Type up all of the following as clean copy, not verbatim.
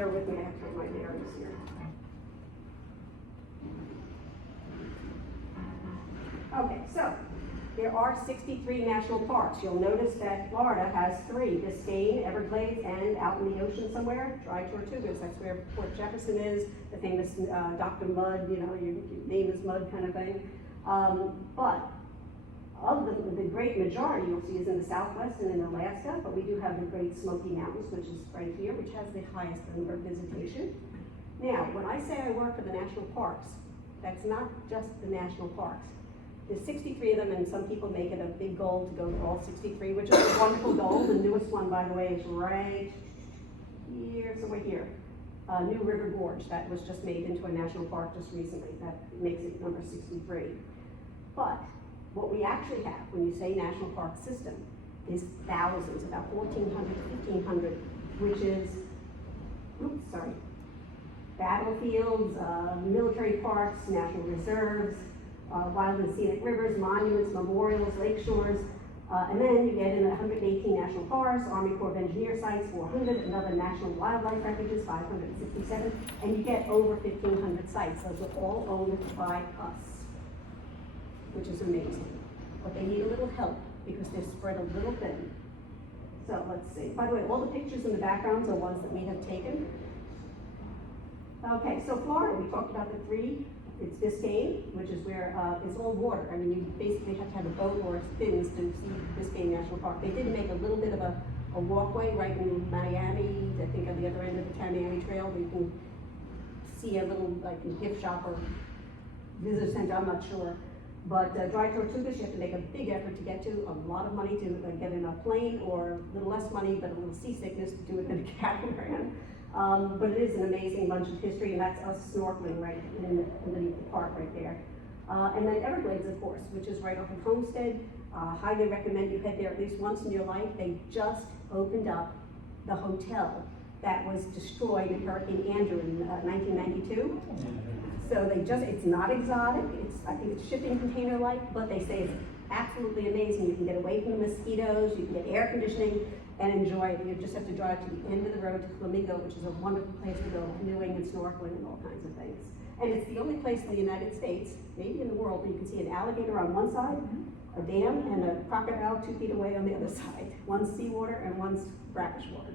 bear with me, I have to get my bearings here. Okay, so there are 63 national parks. You'll notice that Florida has 3, Biscayne, Everglades, and out in the ocean somewhere, Dry Tortugas. That's where Port Jefferson is, the famous Dr. Mudd, you know, your name is Mudd kind of thing. But of the great majority you'll see is in the Southwest and in Alaska, but we do have the Great Smoky Mountains, which is right here, which has the highest number of visitation. Now, when I say I work for the national parks, that's not just the national parks. There's 63 of them, and some people make it a big goal to go to all 63, which is a wonderful goal. The newest one, by the way, is right here, somewhere here. New River Gorge, that was just made into a national park just recently. That makes it number 63. But what we actually have, when you say national park system, is thousands, about 1,400, 1,500, which is, battlefields, military parks, national reserves, wild and scenic rivers, monuments, memorials, lake shores, and then you get in 118 national forests, Army Corps of Engineer sites, 400, another national wildlife refuges, 567, and you get over 1,500 sites. Those are all owned by us, which is amazing. But they need a little help because they're spread a little thin. So let's see. By the way, all the pictures in the backgrounds are ones that we have taken. Okay, so Florida, we talked about the 3. It's Biscayne, which is where it's all water. I mean, you basically have to have a boat or fins to see Biscayne National Park. They did make a little bit of a walkway right in Miami, I think on the other end of the Tamiami Trail, where you can see a little, like a gift shop or visitor center, I'm not sure. But Dry Tortugas, you have to make a big effort to get to, a lot of money to get in a plane, or a little less money, but a little seasickness to do it in a catamaran. But it is an amazing bunch of history, and that's us snorkeling right underneath the park right there. And then Everglades, of course, which is right off of Homestead. Highly recommend you head there at least once in your life. They just opened up the hotel that was destroyed in Hurricane Andrew in 1992. So it's not exotic, I think it's shipping container-like, but they say it's absolutely amazing. You can get away from the mosquitoes, you can get air conditioning, and enjoy it. You just have to drive to the end of the road to Flamingo, which is a wonderful place to go canoeing and snorkeling and all kinds of things. And it's the only place in the United States, maybe in the world, where you can see an alligator on one side, a dam, and a crocodile 2 feet away on the other side. One's seawater and one's brackish water.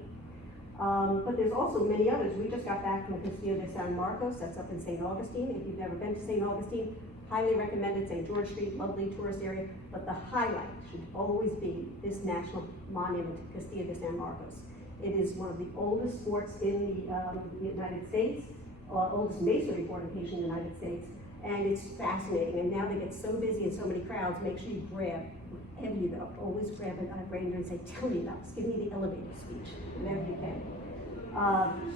But there's also many others. We just got back from Castillo de San Marcos, that's up in St. Augustine. If you've never been to St. Augustine, highly recommended. St. George Street, lovely tourist area. But the highlight should always be this national monument, Castillo de San Marcos. It is one of the oldest forts in the United States, oldest masonry fortification in the United States. And it's fascinating. And now they get so busy and so many crowds, make sure you grab, whenever you go, always grab a ranger and say, tell me about this, give me the elevator speech, whenever you can.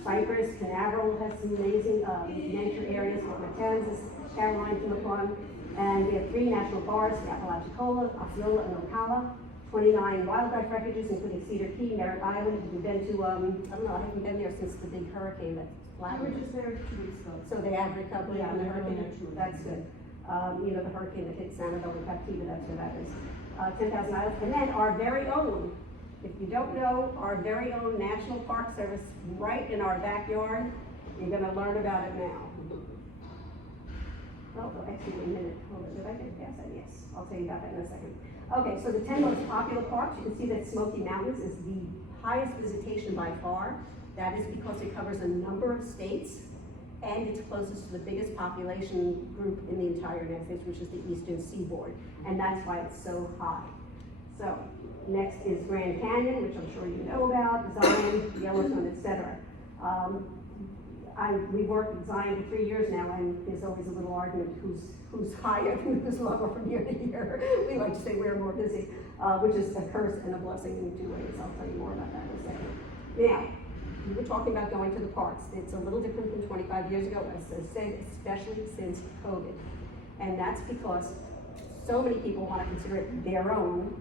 Cypress, Canaveral has some amazing nature areas, Fort Matanzas, Caroline, Pimaquan, and we have 3 national forests, Apalachicola, Osceola, and Ocala, 29 wildlife refuges, including Cedar Key, Merritt Island. We've been to, I don't know, I haven't been there since the big hurricane that flattened. We were just there 2 weeks ago. So they have recovered from the hurricane? That's good. You know, the hurricane that hit Sanibel and Captiva, that's where that is. 10,000 islands. And then our very own, if you don't know, our very own National Park Service right in our backyard, you're going to learn about it now. Oh, actually, wait a minute. Hold on. Did I get past that? Yes. I'll tell you about that in a second. Okay, so the 10 most popular parks, you can see that Smoky Mountains is the highest visitation by far. That is because it covers a number of states, and it's closest to the biggest population group in the entire United States, which is the Eastern Seaboard. And that's why it's so high. So, next is Grand Canyon, which I'm sure you know about, Zion, Yellowstone, etc. We've worked with Zion for 3 years now, and there's always a little argument who's higher and who's lower from year to year. We like to say we're more busy, which is a curse and a blessing in 2 ways. I'll tell you more about that in a second. Now, we were talking about going to the parks. It's a little different than 25 years ago, as I said, especially since COVID. And that's because so many people want to consider it their own,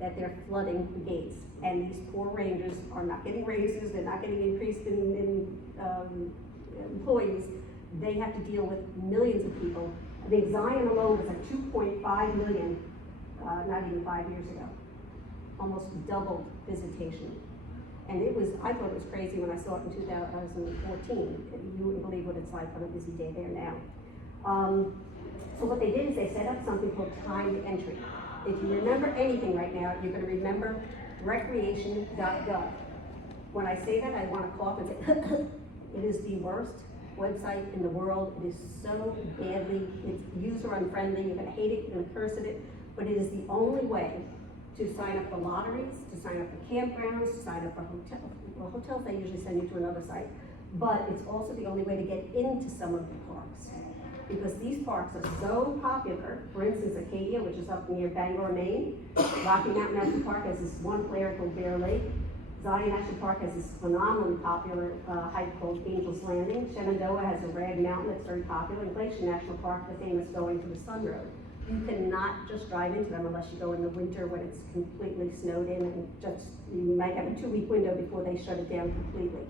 that they're flooding the gates. And these poor rangers are not getting raises, they're not getting increased in employees. They have to deal with millions of people. I think Zion alone was like 2.5 million, not even 5 years ago. Almost doubled visitation. And I thought it was crazy when I saw it in 2014. You wouldn't believe what it's like on a busy day there now. So what they did is they set up something called timed entry. If you remember anything right now, you're gonna remember recreation.gov. When I say that, I wanna cough and say, it is the worst website in the world. It is so badly, it's user unfriendly, you're gonna hate it, you're gonna curse at it, but it is the only way to sign up for lotteries, to sign up for campgrounds, to sign up for hotels. Well, hotels, they usually send you to another site, but it's also the only way to get into some of the parks. Because these parks are so popular. For instance, Acadia, which is up near Bangor, Maine, Rocky Mountain National Park has this one player called Bear Lake. Zion National Park has this phenomenally popular hike called Angel's Landing. Shenandoah has a Rag Mountain that's very popular. And Glacier National Park, the famous going to the Sun Road. You cannot just drive into them unless you go in the winter when it's completely snowed in, and you might have a 2-week window before they shut it down completely.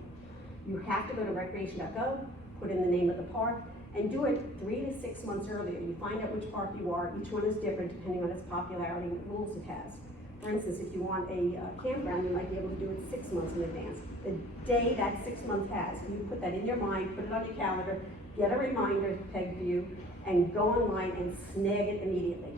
You have to go to recreation.gov, put in the name of the park, and do it 3 to 6 months earlier. You find out which park you are. Each one is different depending on its popularity and what rules it has. For instance, if you want a campground, you might be able to do it 6 months in advance. The day that 6 months has, you put that in your mind, put it on your calendar, get a reminder pegged for you, and go online and snag it immediately.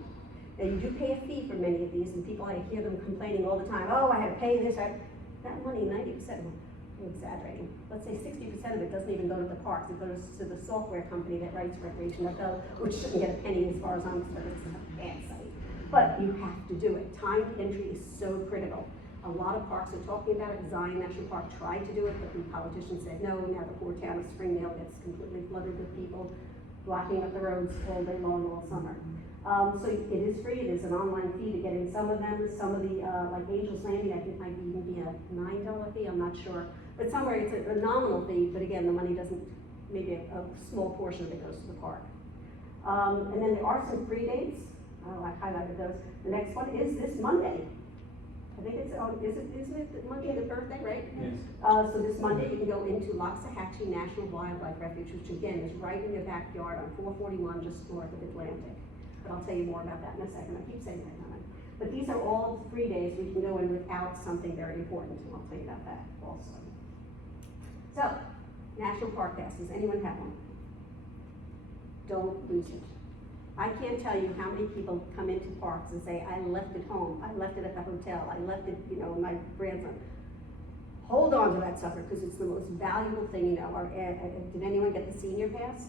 Now you do pay a fee for many of these, and people, I hear them complaining all the time, oh, I had to pay this, that money, 90% of it, I'm exaggerating, let's say 60% of it doesn't even go to the parks, it goes to the software company that writes recreation.gov, which shouldn't get a penny as far as I'm concerned, it's a bad site. But you have to do it. Timed entry is so critical. A lot of parks are talking about it. Zion National Park tried to do it, but the politicians said no. Now the poor town of Springdale gets completely flooded with people blocking up the roads all day long, all summer. So it is free. It is an online fee to get in some of them. Some of the, like Angel's Landing, I think might even be a $9 fee, I'm not sure. But somewhere it's a nominal fee, but again, the money doesn't, maybe a small portion of it goes to the park. And then there are some free dates. I highlighted those. The next one is this Monday. I think it's, isn't it Monday the birthday, right? Yes. So this Monday you can go into Loxahatchee National Wildlife Refuge, which again is right in your backyard on 441 just north of Atlantic. But I'll tell you more about that in a second. I keep saying that, don't I? But these are all free days where you can go in without something very important, and I'll tell you about that also. So, National Park Pass, does anyone have one? Don't lose it. I can't tell you how many people come into parks and say, I left it home, I left it at the hotel, I left it, you know, my grandson. Hold on to that sucker, because it's the most valuable thing, you know. Did anyone get the senior pass?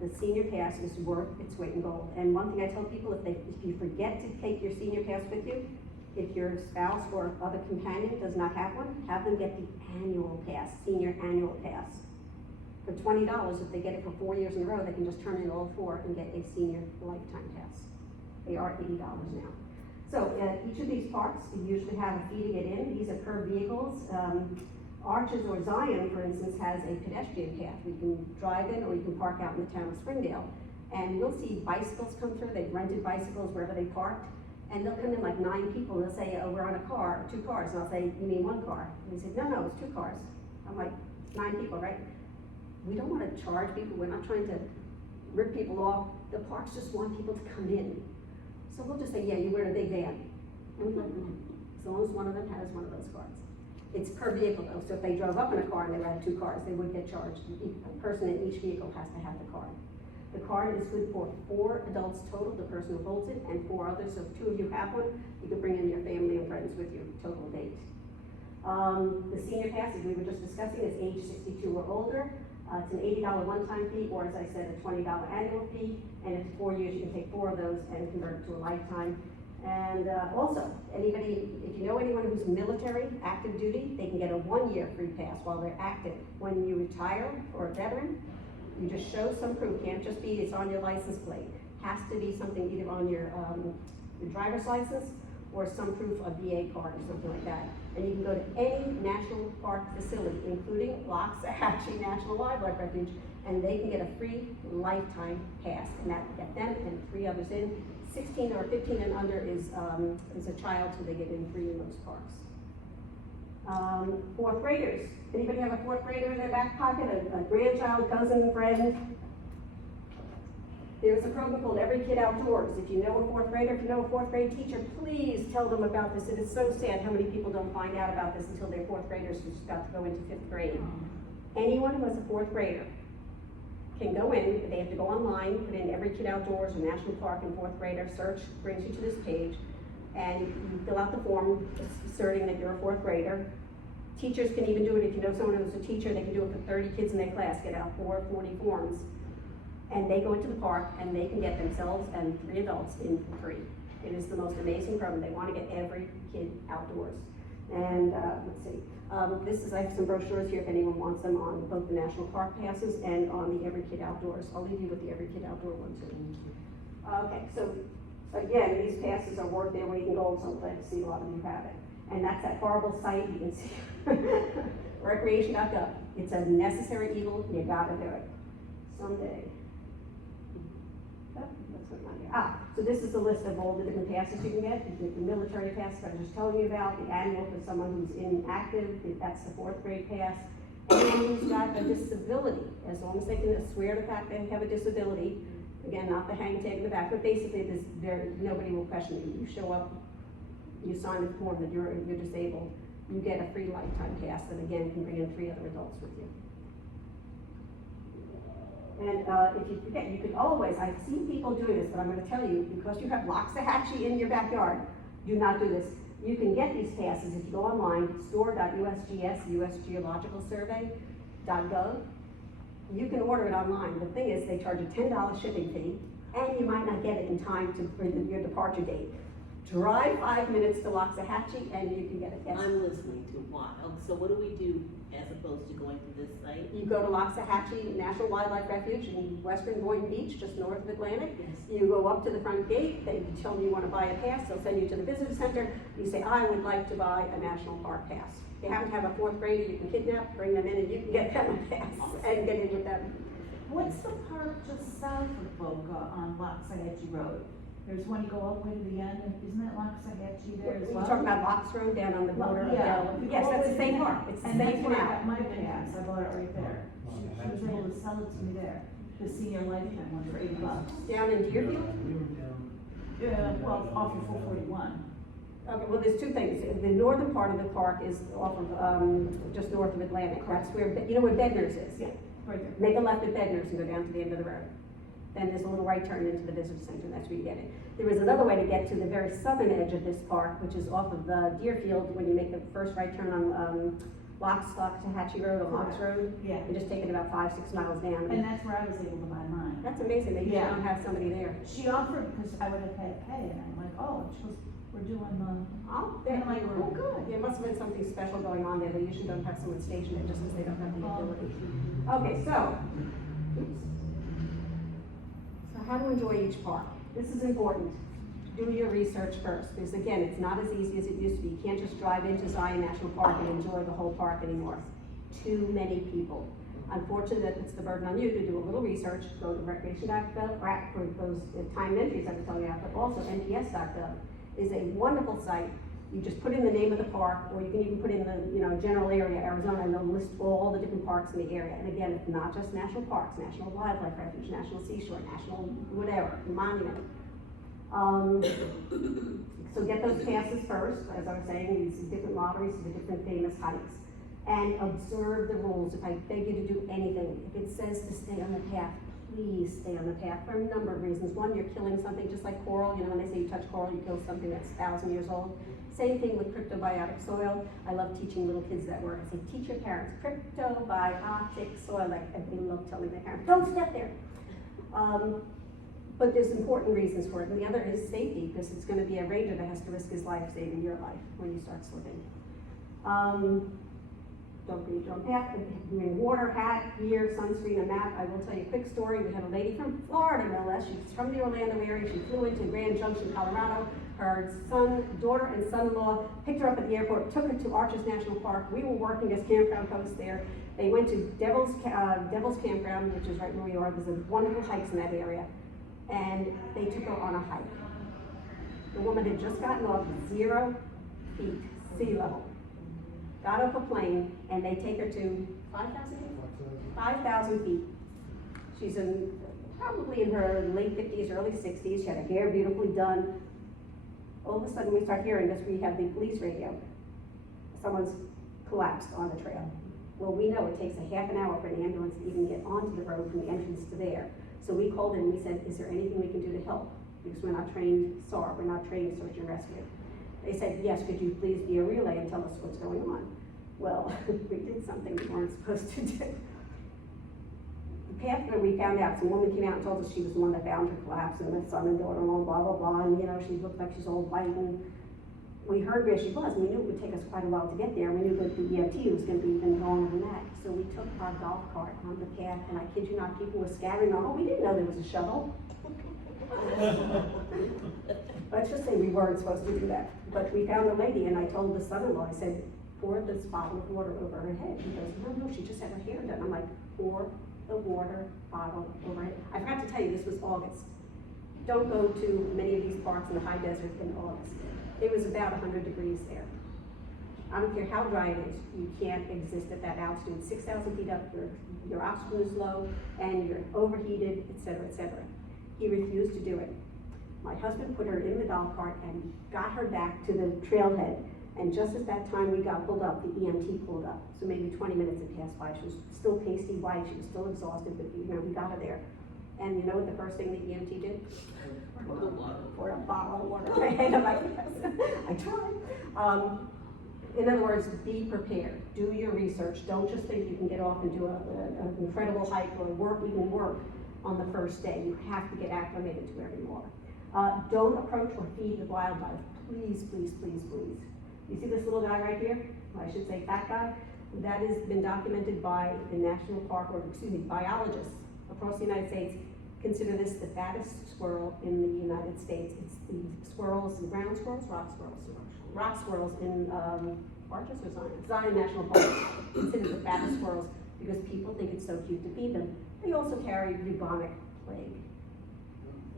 The senior pass is worth its weight in gold. And one thing I tell people, if you forget to take your senior pass with you, if your spouse or other companion does not have one, have them get the annual pass, senior annual pass. For $20, if they get it for 4 years in a row, they can just turn in all 4 and get a senior lifetime pass. They are $80 now. So each of these parks, you usually have a fee to get in. These are per vehicles. Arches or Zion, for instance, has a pedestrian path. You can drive in or you can park out in the town of Springdale. And you'll see bicycles come through. They've rented bicycles wherever they parked. And they'll come in like 9 people and they'll say, oh, we're on a car, 2 cars. And I'll say, you mean 1 car? And they say, no, it's 2 cars. I'm like, 9 people, right? We don't want to charge people. We're not trying to rip people off. The parks just want people to come in. So we'll just say, yeah, you were in a big van. And we let them in, as long as one of them has one of those cars. It's per vehicle though, so if they drove up in a car and they had 2 cars, they would get charged. A person in each vehicle has to have the card. The card is good for 4 adults total, the person who holds it, and 4 others. So if 2 of you have one, you could bring in your family and friends with you, total of 8. The senior pass, as we were just discussing, is age 62 or older. It's an $80 one-time fee, or as I said, a $20 annual fee. And if 4 years, you can take 4 of those and convert it to a lifetime. And also, anybody, if you know anyone who's military, active duty, they can get a 1-year free pass while they're active. When you retire or a veteran, you just show some proof. Can't just be it's on your license plate. Has to be something either on your driver's license or some proof of VA card or something like that. And you can go to any national park facility, including Loxahatchee National Wildlife Refuge, and they can get a free lifetime pass. And that will get them and 3 others in. 16 or 15 and under is a child, so they get in free in those parks. 4th graders. Anybody have a 4th grader in their back pocket? A grandchild, cousin, friend? There was a program called Every Kid Outdoors. If you know a fourth grader, if you know a fourth grade teacher, please tell them about this. It is so sad how many people don't find out about this until they're fourth graders who's about to go into fifth grade. Anyone who has a fourth grader can go in, they have to go online, put in Every Kid Outdoors or National Park and fourth grader, search, brings you to this page, and you fill out the form asserting that you're a fourth grader. Teachers can even do it. If you know someone who's a teacher, they can do it for 30 kids in their class, get out 40 forms. And they go into the park and they can get themselves and 3 adults in for free. It is the most amazing program. They want to get every kid outdoors. And let's see, I have some brochures here if anyone wants them on both the National Park passes and on the Every Kid Outdoors. I'll leave you with the Every Kid Outdoor one too. Okay, so again, these passes are worth their weight in gold, so I'm glad to see a lot of you have it. And that's that horrible site, you can see, recreation.gov. It's a necessary evil, you gotta do it. Someday. So this is a list of all the different passes you can get. The military pass I was just telling you about, the annual for someone who's inactive, that's the fourth grade pass. Anyone who's got a disability, as long as they can swear the fact they have a disability, again, not the hang tag in the back, but basically nobody will question you. You show up, you sign the form that you're disabled, you get a free lifetime pass that again can bring in 3 other adults with you. And if you forget, you can always, I've seen people doing this, but I'm going to tell you, because you have Loxahatchee in your backyard, do not do this. You can get these passes if you go online, store.usgs, USgeological.survey.gov. You can order it online. The thing is, they charge a $10 shipping fee, and you might not get it in time for your departure date. Drive 5 minutes to Loxahatchee, and you can get it. Yes. I'm listening to what? So what do we do as opposed to going to this site? You go to Loxahatchee National Wildlife Refuge in western Boynton Beach, just north of Atlantic. Yes. You go up to the front gate, they tell them you want to buy a pass, they'll send you to the visitor center. You say, I would like to buy a National Park pass. If you happen to have a fourth grader you can kidnap, bring them in, and you can get them a pass and get in with them. What's the park just south of Boca on Loxahatchee Road? There's one you go all the way to the end, and isn't that Loxahatchee there as well? You're talking about Lox Road down on the border Yeah. of Yes, that's the same park. It's the And that's same where I canal. got my pass, I bought it right there. She was able to sell it to me there, the senior lifetime one for $80. Down in Deerfield? Yeah, well, off of 441. Okay, well, there's 2 things. The northern part of the park is off of, just north of Atlantic. That's where, you know where Bednar's is? Yeah, right there. Make a left at Bednar's and go down to the end of the road. Then there's a little right turn into the visitor center, and that's where you get it. There is another way to get to the very southern edge of this park, which is off of Deerfield, when you make the first right turn on Loxahatchee Road or Lox Road. Yeah. You just take it about 5-6 miles down. And that's where I was able to buy mine. That's amazing, they usually Yeah. don't have somebody there. She offered, because I would have had to pay, and I'm like, oh, and she goes, we're doing Oh, And I'm like, oh, good. There must have been something special going on there. They usually don't have someone stationed there just because they don't have the ability. Okay, so, oops. So how to enjoy each park. This is important. Do your research first, because again, it's not as easy as it used to be. You can't just drive into Zion National Park and enjoy the whole park anymore. Too many people. Unfortunately, it's the burden on you to do a little research, go to recreation.gov, for those time entries I was telling you about, but also nps.gov is a wonderful site. You just put in the name of the park, or you can even put in the general area, Arizona, and they'll list all the different parks in the area. And again, it's not just national parks, National Wildlife Refuge, National Seashore, National whatever, monument. So get those passes first, as I was saying, these different lotteries for the different famous hikes. And observe the rules. If I beg you to do anything, if it says to stay on the path, please stay on the path for a number of reasons. One, you're killing something, just like coral. When they say you touch coral, you kill something that's 1,000 years old. Same thing with cryptobiotic soil. I love teaching little kids that word. I say, teach your parents cryptobiotic soil. And they love telling their parents, don't step there. But there's important reasons for it. And the other is safety, because it's going to be a ranger that has to risk his life saving your life when you start slipping. Don't breathe your own path, bring water, hat, gear, sunscreen, a map. I will tell you a quick story. We had a lady from Florida, no less. She's from the Orlando area. She flew into Grand Junction, Colorado. Her daughter and son-in-law picked her up at the airport, took her to Arches National Park. We were working as campground hosts there. They went to Devil's Campground, which is right where we are. There's wonderful hikes in that area. And they took her on a hike. The woman had just gotten off 0 feet sea level. Got off a plane, and they take her to 5,000 feet? 5,000 feet. She's in probably in her late 50s, early 60s. She had her hair beautifully done. All of a sudden, we start hearing this. We have the police radio. Someone's collapsed on the trail. Well, we know it takes a half an hour for an ambulance to even get onto the road from the entrance to there. So we called in and we said, is there anything we can do to help? Because we're not trained SAR, we're not trained search and rescue. They said, yes, could you please be a relay and tell us what's going on? Well, we did something we weren't supposed to do. After we found out, some woman came out and told us she was the one that found her collapse, and the son and daughter-in-law, blah, blah, blah, and you know, she looked like she's all white, and we heard where she was, and we knew it would take us quite a while to get there, and we knew that the EMT was gonna be even longer than that. So we took our golf cart on the path, and I kid you not, people were scattering, oh, we didn't know there was a shuttle. Let's just say we weren't supposed to do that. But we found a lady, and I told the son-in-law, I said, pour this bottle of water over her head. He goes, no, she just had her hair done. I'm like, pour the water bottle over her head. I forgot to tell you, this was August. Don't go to many of these parks in the high desert in August. It was about 100 degrees there. I don't care how dry it is, you can't exist at that altitude. 6,000 feet up, your oxygen is low, and you're overheated, et cetera, et cetera. He refused to do it. My husband put her in the golf cart and got her back to the trailhead. And just at that time we got pulled up, the EMT pulled up. So maybe 20 minutes had passed by. She was still pasty white, she was still exhausted, but you know, we got her there. And you know what the first thing the EMT did? Pour a bottle of water on her head. I'm like, yes, I tried. In other words, be prepared. Do your research. Don't just think you can get off and do an incredible hike or even work on the first day. You have to get acclimated to where you are. Don't approach or feed the wildlife. Please, please, please, please. You see this little guy right here? I should say fat guy. That has been documented by the National Park, or excuse me, biologists across the United States consider this the fattest squirrel in the United States. It's the squirrels, the ground squirrels, rock squirrels in Arches or Zion? Zion National Park considered the fattest squirrels because people think it's so cute to feed them. They also carry bubonic plague.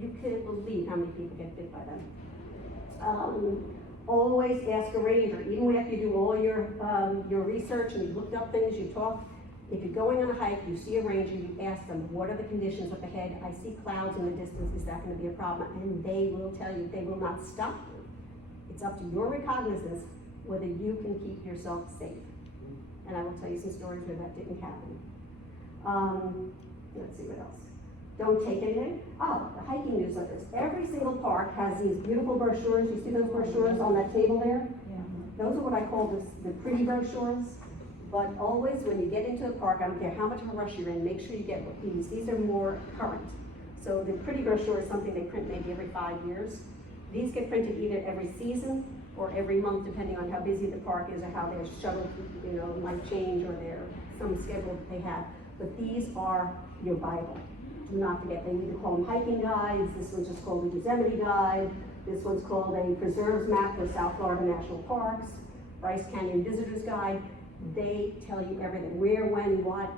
You can't believe how many people get bit by them. Always ask a ranger, even after you do all your research and you've looked up things, you talk. If you're going on a hike, you see a ranger, you ask them, what are the conditions up ahead? I see clouds in the distance, is that going to be a problem? And they will tell you, they will not stop you. It's up to your recognizance whether you can keep yourself safe. And I will tell you some stories where that didn't happen. Let's see what else. Don't take anything. Oh, the hiking newsletters. Every single park has these beautiful brochures. You see those brochures on that table there? Yeah. Those are what I call the pretty brochures. But always when you get into a park, I don't care how much of a rush you're in, make sure you get these. These are more current. So the pretty brochure is something they print maybe every 5 years. These get printed either every season or every month, depending on how busy the park is or how their shuttle, might change, or some schedule that they have. But these are your Bible. Do not forget, they either call them hiking guides. This one's just called the Yosemite Guide. This one's called a preserves map for South Florida National Parks, Bryce Canyon Visitors Guide. They tell you everything, where, when, what,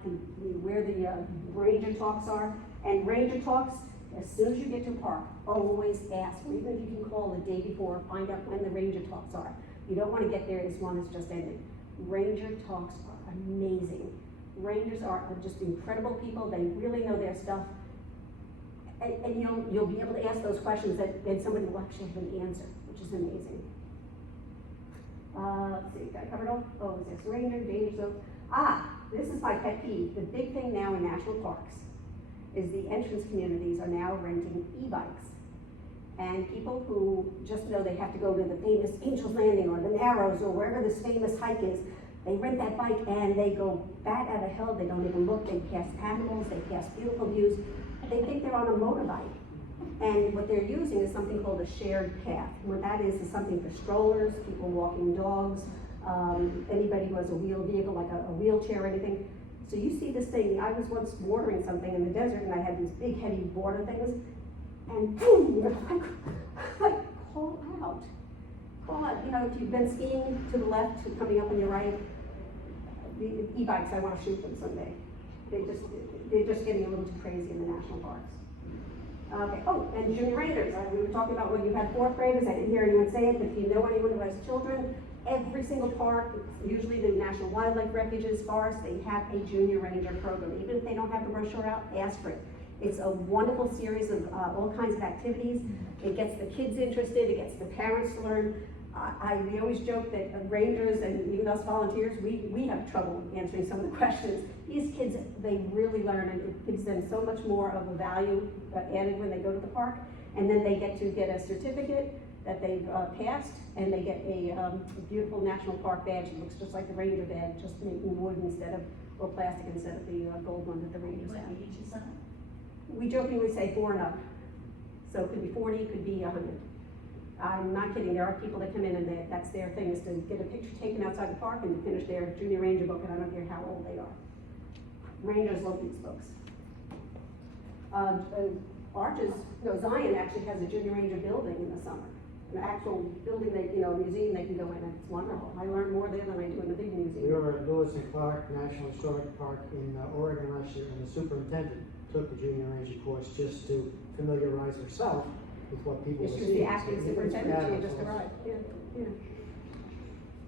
where the ranger talks are. And ranger talks, as soon as you get to a park, always ask, or even if you can call the day before, find out when the ranger talks are. You don't want to get there as one has just ended. Ranger talks are amazing. Rangers are just incredible people. They really know their stuff. And you'll be able to ask those questions and somebody will actually have an answer, which is amazing. Let's see, got it covered all? Oh, is this ranger, danger zone? This is my pet peeve. The big thing now in national parks is the entrance communities are now renting e-bikes. And people who just know they have to go to the famous Angel's Landing or the Narrows or wherever this famous hike is, they rent that bike and they go bat out of hell. They don't even look. They pass animals, they pass beautiful views. They think they're on a motorbike. And what they're using is something called a shared path. And what that is something for strollers, people walking dogs, anybody who has a wheeled vehicle, like a wheelchair or anything. So you see this thing, I was once watering something in the desert and I had these big heavy water things, and boom, I call out. If you've been skiing to the left, coming up on your right, the e-bikes, I want to shoot them someday. They're just getting a little too crazy in the national parks. Okay, and junior rangers. We were talking about when you had fourth graders. I didn't hear anyone say it, but if you know anyone who has children, every single park, usually the National Wildlife Refuges, forests, they have a junior ranger program. Even if they don't have the brochure out, ask for it. It's a wonderful series of all kinds of activities. It gets the kids interested, it gets the parents to learn. We always joke that rangers and even us volunteers, we have trouble answering some of the questions. These kids, they really learn, and it gives them so much more of a value added when they go to the park. And then they get to get a certificate that they've passed, and they get a beautiful national park badge. It looks just like the ranger badge, just made in wood instead of, or plastic instead of the gold one that the rangers What have. age is that? We jokingly say 4 and up. So it could be 40, it could be 100. I'm not kidding, there are people that come in and that's their thing, is to get a picture taken outside the park and to finish their junior ranger book, and I don't care how old they are. Rangers love these books. Zion actually has a junior ranger building in the summer. An actual building that, a museum they can go in, and it's wonderful. I learn more there than I do in the big We museum. were at Lewis and Clark National Historic Park in Oregon last year, and the superintendent took the junior ranger course just to familiarize herself with what people were She was seeing. the acting So it was superintendent, she had just fabulous. arrived,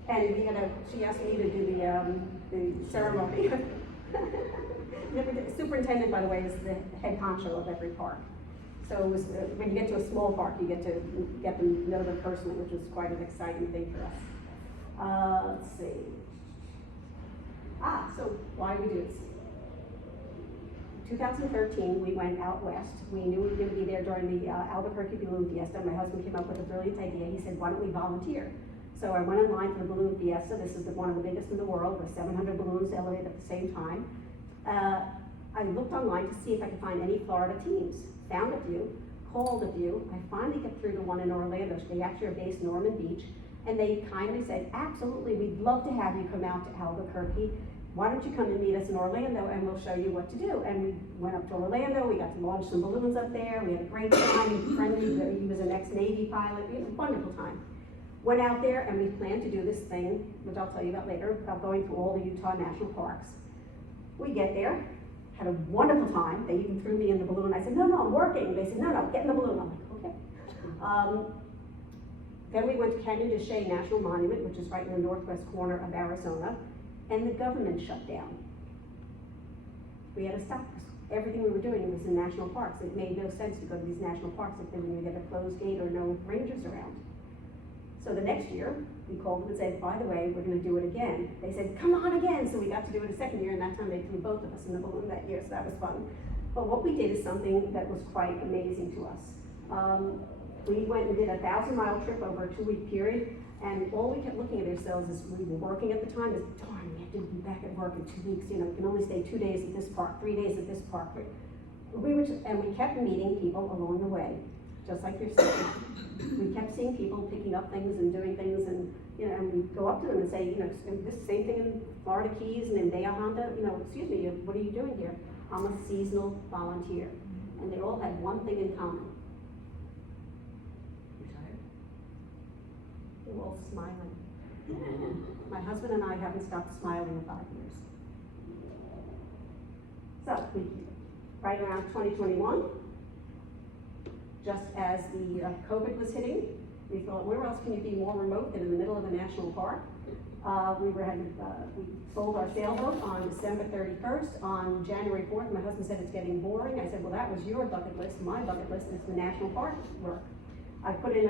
yeah. And she asked me to do the ceremony. The superintendent, by the way, is the head honcho of every park. So it was, when you get to a small park, you get to get them, know them personally, which was quite an exciting thing for us. Let's see. So why we do this? 2013, we went out west. We knew we were going to be there during the Albuquerque Balloon Fiesta. My husband came up with a brilliant idea. He said, why don't we volunteer? So I went in line for the Balloon Fiesta. This is one of the biggest in the world, with 700 balloons elevated at the same time. I looked online to see if I could find any Florida teams. Found a few, called a few. I finally got through to one in Orlando. They actually are based in Norman Beach. And they kindly said, absolutely, we'd love to have you come out to Albuquerque. Why don't you come and meet us in Orlando, and we'll show you what to do. And we went up to Orlando, we got to launch some balloons up there, we had a great time, friendly, he was an ex-Navy pilot, we had a wonderful time. Went out there and we planned to do this thing, which I'll tell you about later, about going through all the Utah national parks. We get there, had a wonderful time, they even threw me in the balloon, I said, no, I'm working. They said, no, get in the balloon. I'm like, okay. Then we went to Canyon de Chelly National Monument, which is right in the northwest corner of Arizona. And the government shut down. We had to stop. Everything we were doing was in national parks. It made no sense to go to these national parks if then we get a closed gate or no rangers around. So the next year, we called them and said, by the way, we're gonna do it again. They said, come on again. So we got to do it a second year, and that time they threw both of us in the balloon that year, so that was fun. But what we did is something that was quite amazing to us. We went and did a 1,000-mile trip over a 2-week period. And all we kept looking at ourselves is, we were working at the time, is darn, we have to be back at work in 2 weeks, we can only stay 2 days at this park, 3 days at this park. And we kept meeting people along the way, just like yourself. We kept seeing people picking up things and doing things, and and we go up to them and say, this same thing in Florida Keys and in Bahia Honda, excuse me, what are you doing here? I'm a seasonal volunteer. And they all had one thing in common. They were all smiling. My husband and I haven't stopped smiling in 5 years. So, right around 2021, just as the COVID was hitting, we thought, where else can you be more remote than in the middle of a national park? We sold our sailboat on December 31st. On January 4th, my husband said it's getting boring. I said, well, that was your bucket list. My bucket list is the national park work. I put in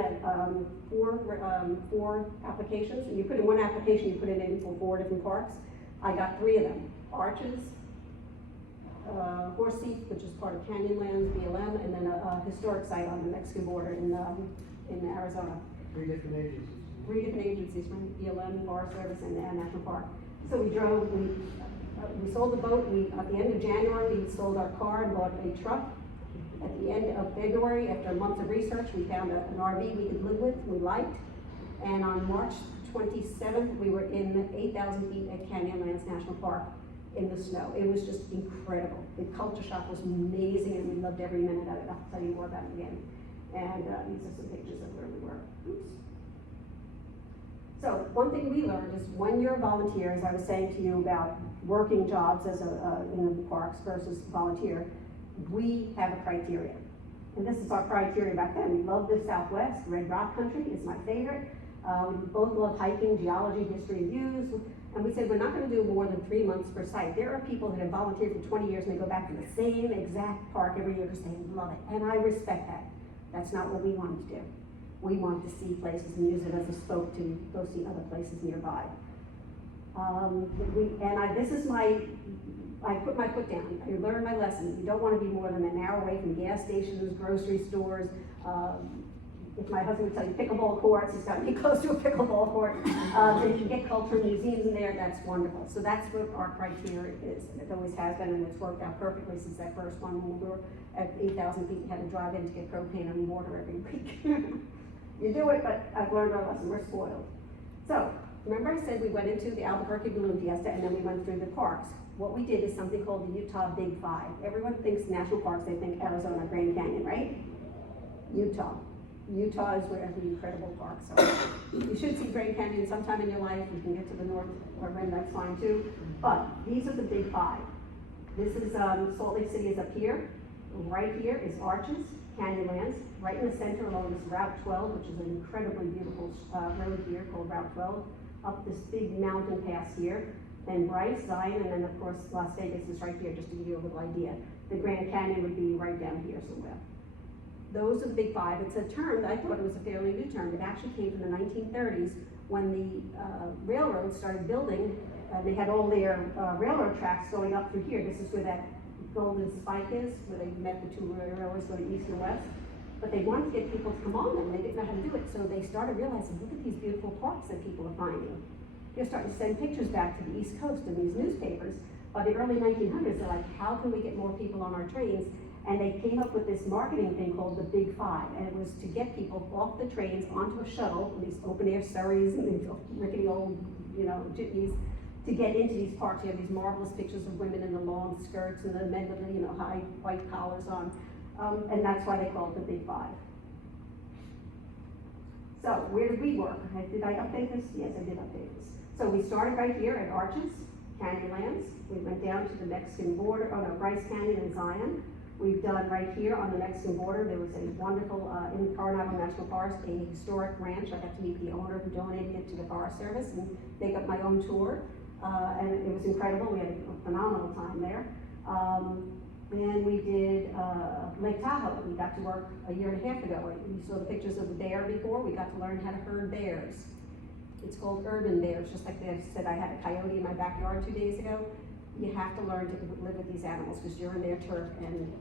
four applications, and you put in one application, you put it in for 4 different parks. I got 3 of them: Arches, Horsey, which is part of Canyonlands, BLM, and then a historic site on the Mexican border in Arizona. 3 different agencies. 3 different agencies, from BLM, Forest Service, and National Park. So we drove. We sold the boat. At the end of January, we sold our car and bought a truck. At the end of February, after months of research, we found an RV we could live with, we liked. And on March 27th, we were in 8,000 feet at Canyonlands National Park in the snow. It was just incredible. The culture shock was amazing, and we loved every minute of it. I'll tell you more about it again. And these are some pictures of where we were. Oops. So one thing we learned is when you're a volunteer, as I was saying to you about working jobs as in the parks versus volunteer, we have a criteria. And this is our criteria back then. We love the Southwest. Red Rock Country is my favorite. We both love hiking, geology, history, and views. And we said, we're not gonna do more than 3 months per site. There are people that have volunteered for 20 years and they go back to the same exact park every year because they love it. And I respect that. That's not what we wanted to do. We wanted to see places and use it as a spoke to go see other places nearby. I put my foot down. I learned my lesson. You don't want to be more than an hour away from gas stations, grocery stores. If my husband would tell you pickleball courts, he's got to be close to a pickleball court. If you get cultural museums in there, that's wonderful. So that's what our criteria is. And it always has been, and it's worked out perfectly since that first one. When we were at 8,000 feet, we had to drive in to get propane and water every week. You do it, but I've learned our lesson. We're spoiled. So remember I said we went into the Albuquerque Balloon Fiesta and then we went through the parks. What we did is something called the Utah Big Five. Everyone thinks national parks, they think Arizona, Grand Canyon, right? Utah. Utah is where the incredible parks are. You should see Grand Canyon sometime in your life. You can get to the north or Rim, that's fine too. But these are the Big Five. This is Salt Lake City is up here. Right here is Arches, Canyonlands. Right in the center along this Route 12, which is an incredibly beautiful road here called Route 12. Up this big mountain pass here. Then Bryce, Zion, and then of course Las Vegas is right here, just to give you a little idea. The Grand Canyon would be right down here somewhere. Those are the Big Five. It's a term that I thought it was a fairly new term. It actually came from the 1930s when the railroads started building. They had all their railroad tracks going up through here. This is where that Golden Spike is, where they met the two railroads going east and west. But they wanted to get people to come on them. They didn't know how to do it, so they started realizing, look at these beautiful parks that people are finding. They're starting to send pictures back to the East Coast in these newspapers. By the early 1900s, they're like, how can we get more people on our trains? And they came up with this marketing thing called the Big Five, and it was to get people off the trains onto a shuttle, these open-air Surreys and these rickety old, jitneys, to get into these parks. You have these marvelous pictures of women in the long skirts and the men with the, high white collars on. And that's why they call it the Big Five. So where did we work? Did I update this? Yes, I did update this. So we started right here at Arches, Canyonlands. We went down to the Mexican border, Bryce Canyon and Zion. We've done right here on the Mexican border. There was a wonderful, in Coronado National Forest, a historic ranch. I got to meet the owner who donated it to the Forest Service and make up my own tour. And it was incredible. We had a phenomenal time there. And we did Lake Tahoe. We got to work a year and a half ago. You saw the pictures of the bear before. We got to learn how to herd bears. It's called urban bears, just like I said I had a coyote in my backyard 2 days ago. You have to learn to live with these animals because you're in their turf, and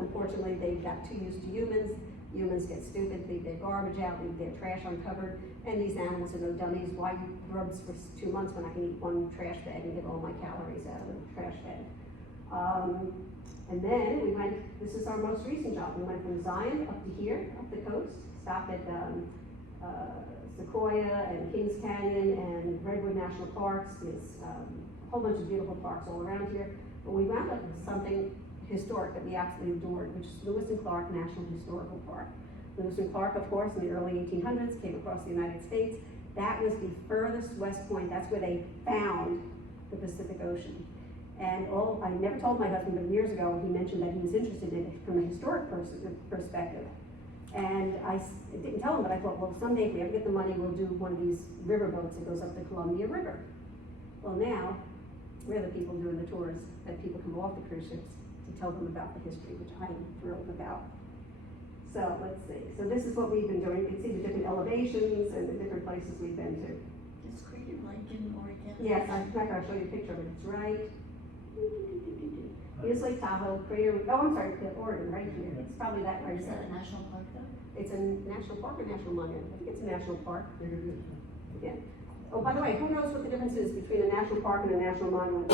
unfortunately they got too used to humans. Humans get stupid, leave their garbage out, leave their trash uncovered, and these animals are no dummies. Why eat grubs for 2 months when I can eat one trash bag and get all my calories out of the trash bag? And then we went, this is our most recent job. We went from Zion up to here, up the coast, stopped at Sequoia and Kings Canyon and Redwood National Parks. There's a whole bunch of beautiful parks all around here. But we wound up with something historic that we absolutely adored, which is Lewis and Clark National Historical Park. Lewis and Clark, of course, in the early 1800s, came across the United States. That was the furthest west point. That's where they found the Pacific Ocean. And I never told my husband, but years ago he mentioned that he was interested in it from a historic perspective. And I didn't tell him, but I thought, well, someday if we ever get the money, we'll do one of these river boats that goes up the Columbia River. Well, now we're the people doing the tours that people come off the cruise ships to tell them about the history, which I'm thrilled about. So let's see. So this is what we've been doing. You can see the different elevations and the different places we've been to. Is Crater Lake in Oregon? Yes, I'm not going to show you a picture, but it's right. Here's Lake Tahoe, Crater. Oh, I'm sorry, Oregon, right here. It's probably that right Is that there. a national park though? It's a national park or national monument? I think it's a national park. Yeah. Oh, by the way, who knows what the difference is between a national park and a national monument?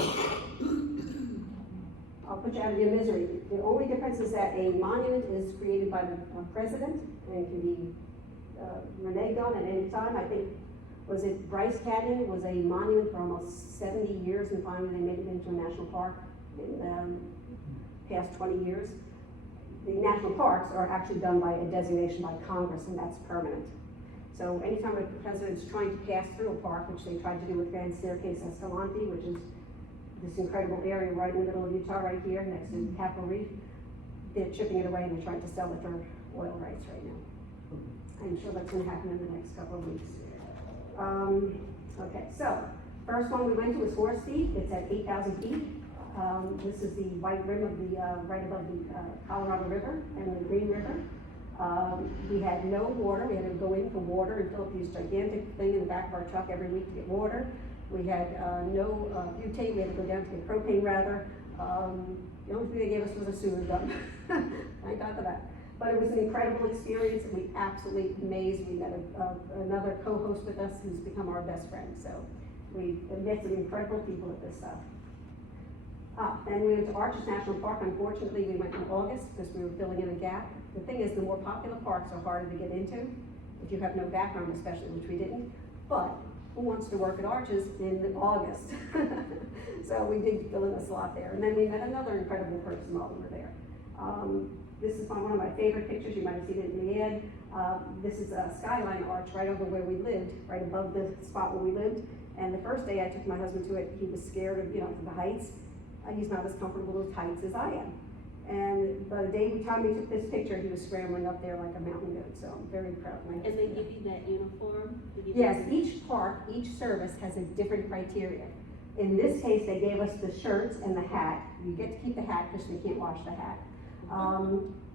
I'll put you out of your misery. The only difference is that a monument is created by the president and can be reneged on at any time. I think, was it Bryce Canyon was a monument for almost 70 years, and finally they made it into a national park in the past 20 years. The national parks are actually done by a designation by Congress, and that's permanent. So anytime a president's trying to pass through a park, which they tried to do with Grand Staircase Escalante, which is this incredible area right in the middle of Utah, right here next to Capitol Reef, they're chipping it away and they're trying to sell it for oil rights right now. I'm sure that's going to happen in the next couple of weeks. Okay, so First one we went to was Forest Feet, it's at 8,000 feet. This is the white rim of the, right above the Colorado River and the Green River. We had no water, we had to go in for water and fill up these gigantic thing in the back of our truck every week to get water. We had no butane, we had to go down to get propane rather. The only thing they gave us was a sewer gun. Thank God for that. But it was an incredible experience, and we absolutely amazed. We met another co-host with us who's become our best friend. So we met some incredible people at this stuff. Then we went to Arches National Park. Unfortunately, we went in August because we were filling in a gap. The thing is, the more popular parks are harder to get into, if you have no background especially, which we didn't. But who wants to work at Arches in August? So we did fill in a slot there. And then we met another incredible person while we were there. This is one of my favorite pictures. You might have seen it in the ad. This is a skyline arch right over where we lived, right above the spot where we lived. And the first day I took my husband to it, he was scared of, the heights. He's not as comfortable with heights as I am. And by the time we took this picture, he was scrambling up there like a mountain goat. So I'm very proud of my husband. And they give you that uniform? Yes, each park, each service has a different criteria. In this case, they gave us the shirts and the hat. You get to keep the hat because they can't wash the hat.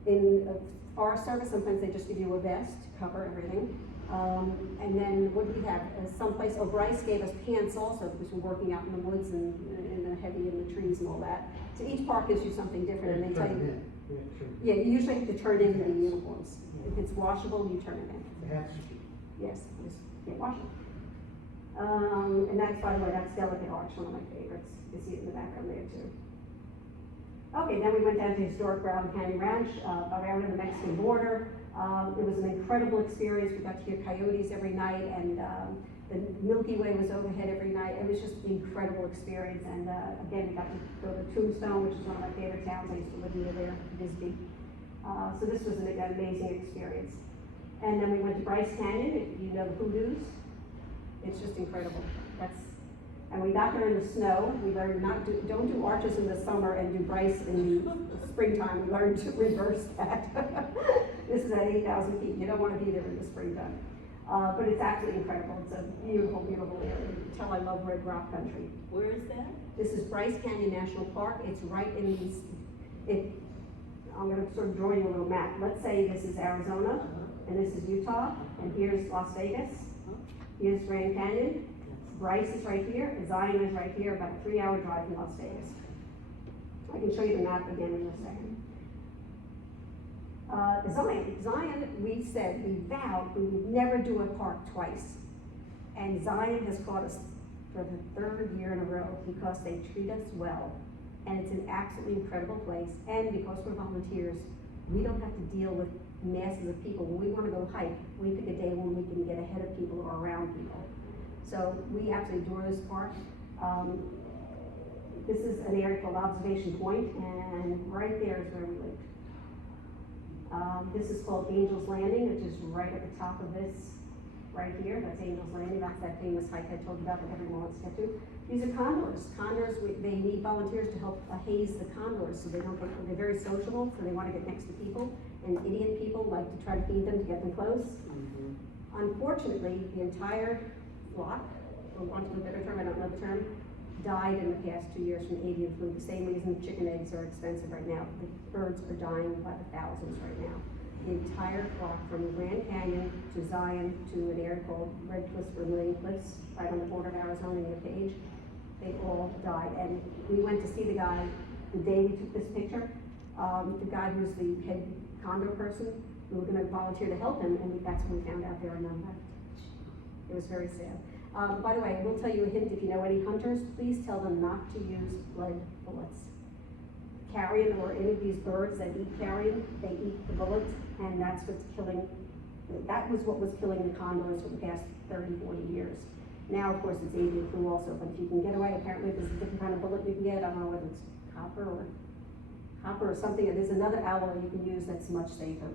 In Forest Service, sometimes they just give you a vest to cover everything. And then what do we have? Someplace, Bryce gave us pants also because we're working out in the woods and in the heavy in the trees and all that. So each park gives you something different, and they tell you. Yeah, you usually have to turn in the uniforms. If it's washable, you turn it in. The hats. Yes, just can't wash it. And that's, by the way, that's Delicate Arch, one of my favorites. You see it in the background there too. Okay, then we went down to historic Brown Canyon Ranch, around the Mexican border. It was an incredible experience. We got to hear coyotes every night, and the Milky Way was overhead every night. It was just an incredible experience. And again, we got to go to Tombstone, which is one of my favorite towns. I used to live near there, Bisbee. So this was an amazing experience. And then we went to Bryce Canyon, if you know the hoodoos. It's just incredible. And we got there in the snow. We learned don't do Arches in the summer and do Bryce in the springtime. We learned to reverse that. This is at 8,000 feet. You don't want to be there in the springtime. But it's absolutely incredible. It's a beautiful, beautiful area. You can tell I love Red Rock Country. Where is that? This is Bryce Canyon National Park. It's right in these, I'm going to sort of draw you a little map. Let's say this is Arizona, and this is Utah, and here's Las Vegas. Here's Grand Canyon. Bryce is right here, Zion is right here, about a 3-hour drive from Las Vegas. I can show you the map again in a second. Zion, we vowed we would never do a park twice. And Zion has caught us for the 3rd year in a row because they treat us well. And it's an absolutely incredible place. And because we're volunteers, we don't have to deal with masses of people. When we want to go hike, we pick a day when we can get ahead of people or around people. So we absolutely adore this park. This is an area called Observation Point, and right there is where we live. This is called Angel's Landing, which is right at the top of this, right here. That's Angel's Landing. That's that famous hike I told you about that everyone wants to get to. These are condors. Condors, they need volunteers to help haze the condors so they're very sociable, so they want to get next to people. And idiot people like to try to feed them to get them close. Unfortunately, the entire flock, for want of a better term, I don't know the term, died in the past 2 years from avian flu. The same reason chicken eggs are expensive right now. The birds are dying by the thousands right now. The entire flock from Grand Canyon to Zion to an area called Red Cliffs, Vermilion Cliffs, right on the border of Arizona near Page, they all died. And we went to see the guy the day we took this picture. The guy who's the head condor person, we were going to volunteer to help him, and that's when we found out there were none left. It was very sad. By the way, I will tell you a hint, if you know any hunters, please tell them not to use lead bullets. Carrion or any of these birds that eat carrion, they eat the bullets, and that was what was killing the condors for the past 30, 40 years. Now, of course, it's avian flu also, but if you can get away, apparently there's a different kind of bullet you can get. I don't know whether it's copper or something. There's another alloy you can use that's much safer.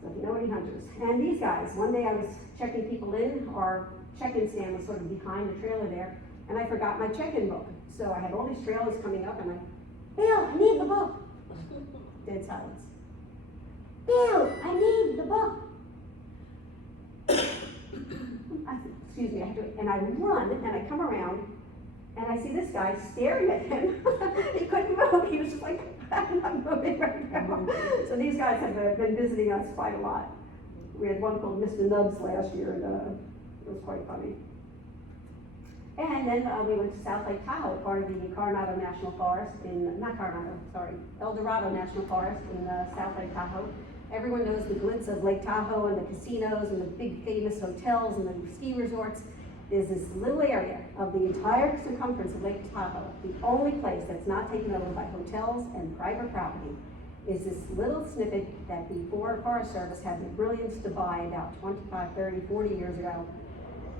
So if you know any hunters. And these guys, one day I was checking people in, our check-in stand was sort of behind the trailer there, and I forgot my check-in book. So I had all these trailers coming up, and Bill, I need the book. Dead silence. Bill, I need the book. excuse me, I have to, and I run, and I come around, and I see this guy staring at him. He couldn't move, he was just like, I'm not moving right now. So these guys have been visiting us quite a lot. We had one called Mr. Nubs last year, and it was quite funny. And then we went to South Lake Tahoe, part of the Coronado National Forest not Coronado, sorry, El Dorado National Forest in South Lake Tahoe. Everyone knows the glitz of Lake Tahoe and the casinos and the big famous hotels and the ski resorts. There's this little area of the entire circumference of Lake Tahoe, the only place that's not taken over by hotels and private property, is this little snippet that the Forest Service had the brilliance to buy about 25, 30, 40 years ago,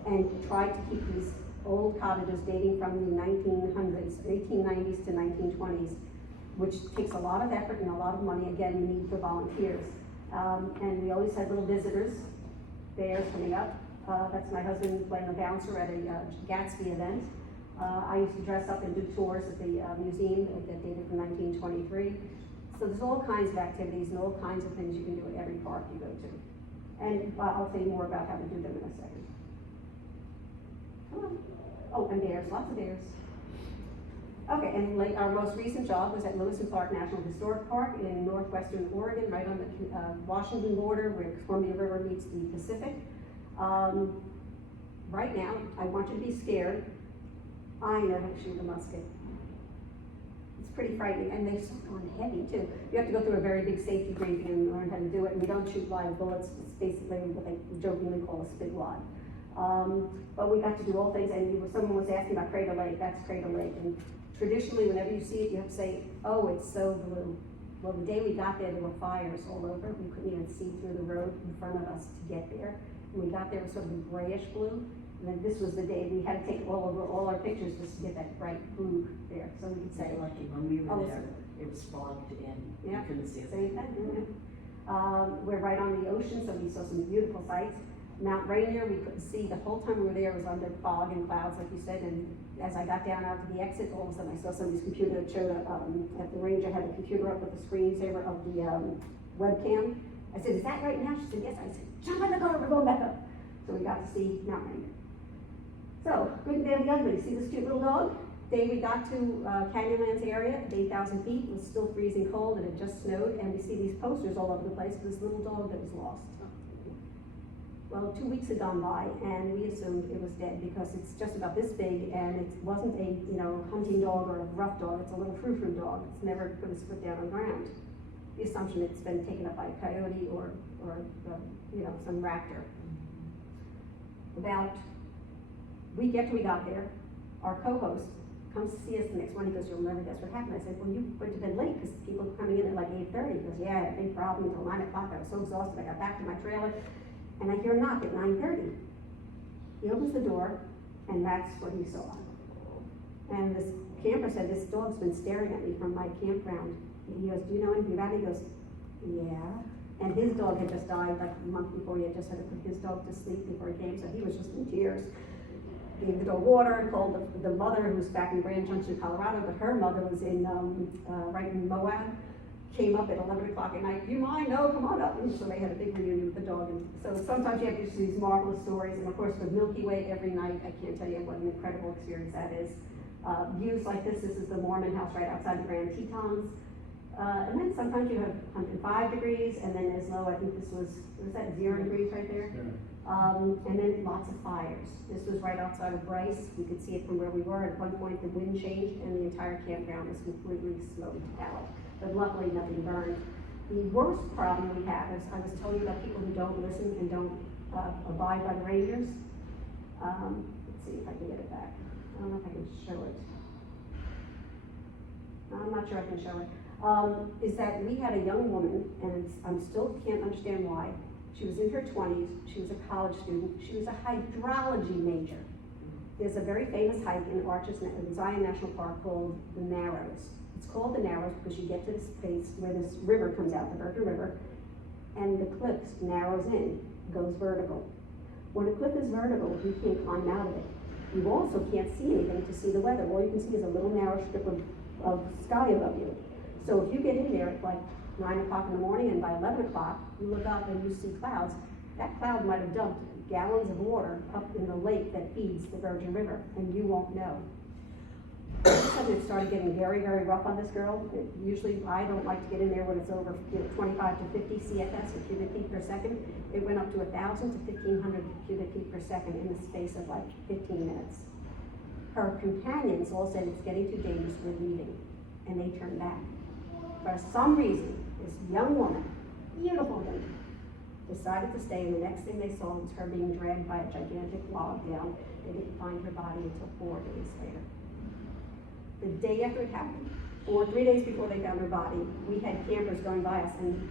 and tried to keep these old cottages dating from the 1890s to 1920s, which takes a lot of effort and a lot of money. Again, we need the volunteers. And we always had little visitors, bears coming up. That's my husband playing a bouncer at a Gatsby event. I used to dress up and do tours at the museum that dated from 1923. So there's all kinds of activities and all kinds of things you can do at every park you go to. And I'll tell you more about how to do them in a second. Come on. Oh, and bears, lots of bears. Okay, and our most recent job was at Lewis and Clark National Historic Park in northwestern Oregon, right on the Washington border where Columbia River meets the Pacific. Right now, I want you to be scared. I know how to shoot a musket. It's pretty frightening, and they're so darn heavy too. You have to go through a very big safety briefing and learn how to do it, and we don't shoot live bullets. It's basically what they jokingly call a spit wad. But we got to do all things, and someone was asking about Crater Lake. That's Crater Lake, and traditionally, whenever you see it, you have to say, oh, it's so blue. Well, the day we got there were fires all over. We couldn't even see through the road in front of us to get there. And we got there, it was sort of a grayish blue. And then this was the day we had to take all our pictures just to get that bright blue there. So we could say, Lucky when we were Oh, there, it was fogged in, you Yeah. couldn't see it. same thing. We're right on the ocean, so we saw some beautiful sights. Mount Rainier, we couldn't see the whole time we were there. It was under fog and clouds, like you said. And as I got down out to the exit, all of a sudden I saw somebody's computer that showed up. At the ranger had a computer up with the screensaver of the webcam. I said, "Is that right now?" She said, "Yes." I said, "Jump in the car, we're going back up." So we got to see Mount Rainier. So, good and bad and ugly. See this cute little dog? Day we got to Canyonlands area at 8,000 feet. It was still freezing cold and it just snowed. And we see these posters all over the place of this little dog that was lost. Well, 2 weeks had gone by, and we assumed it was dead because it's just about this big, and it wasn't a hunting dog or a rough dog. It's a little frou-frou dog. It's never put its foot down on the ground. The assumption it's been taken up by a coyote or some raptor. About a week after we got there, our co-host comes to see us the next morning. He goes, "You'll never guess what happened." I said, "Well, you went to bed late because people were coming in at like 8:30. He goes, "Yeah, I had a big problem until 9 o'clock. I was so exhausted. I got back to my trailer. And I hear a knock at 9:30. He opens the door, and that's what he saw. And this camper said, "This dog's been staring at me from my campground." And he goes, "Do you know anything about it?" He goes, "Yeah." And his dog had just died like a month before. He had just had to put his dog to sleep before he came, so he was just in tears. Gave the dog water, called the mother, who's back in Grand Junction, Colorado, but her mother was in right in Moab. Came up at 11 o'clock at night. "Do you mind? No, come on up." And so they had a big reunion with the dog. And so sometimes you have just these marvelous stories. And of course, with Milky Way every night, I can't tell you what an incredible experience that is. Views like this is the Mormon house right outside the Grand Tetons. And then sometimes you have 105 degrees, and then as low, I think this was that 0 degrees right there? And then lots of fires. This was right outside of Bryce. You could see it from where we were. At one point, the wind changed, and the entire campground was completely smoked out. But luckily, nothing burned. The worst problem we have is, I was telling you about people who don't listen and don't abide by the rangers. Let's see if I can get it back. I don't know if I can show it. I'm not sure I can show it. Is that we had a young woman, and I still can't understand why. She was in her 20s, she was a college student, she was a hydrology major. There's a very famous hike in Zion National Park called the Narrows. It's called the Narrows because you get to this place where this river comes out, the Bergen River, and the cliff narrows in, goes vertical. When a cliff is vertical, you can't climb out of it. You also can't see anything to see the weather. All you can see is a little narrow strip of sky above you. So if you get in there at like 9 o'clock in the morning, and by 11 o'clock, you look up and you see clouds, that cloud might have dumped gallons of water up in the lake that feeds the Virgin River, and you won't know. All of a sudden, it started getting very, very rough on this girl. Usually, I don't like to get in there when it's over 25 to 50 CFS, or cubic feet per second. It went up to 1,000 to 1,500 cubic feet per second in the space of like 15 minutes. Her companions all said it's getting too dangerous, we're leaving, and they turned back. For some reason, this young woman, beautiful woman, decided to stay, and the next thing they saw was her being dragged by a gigantic log down. They didn't find her body until 4 days later. The day after it happened, or 3 days before they found her body, we had campers going by us, and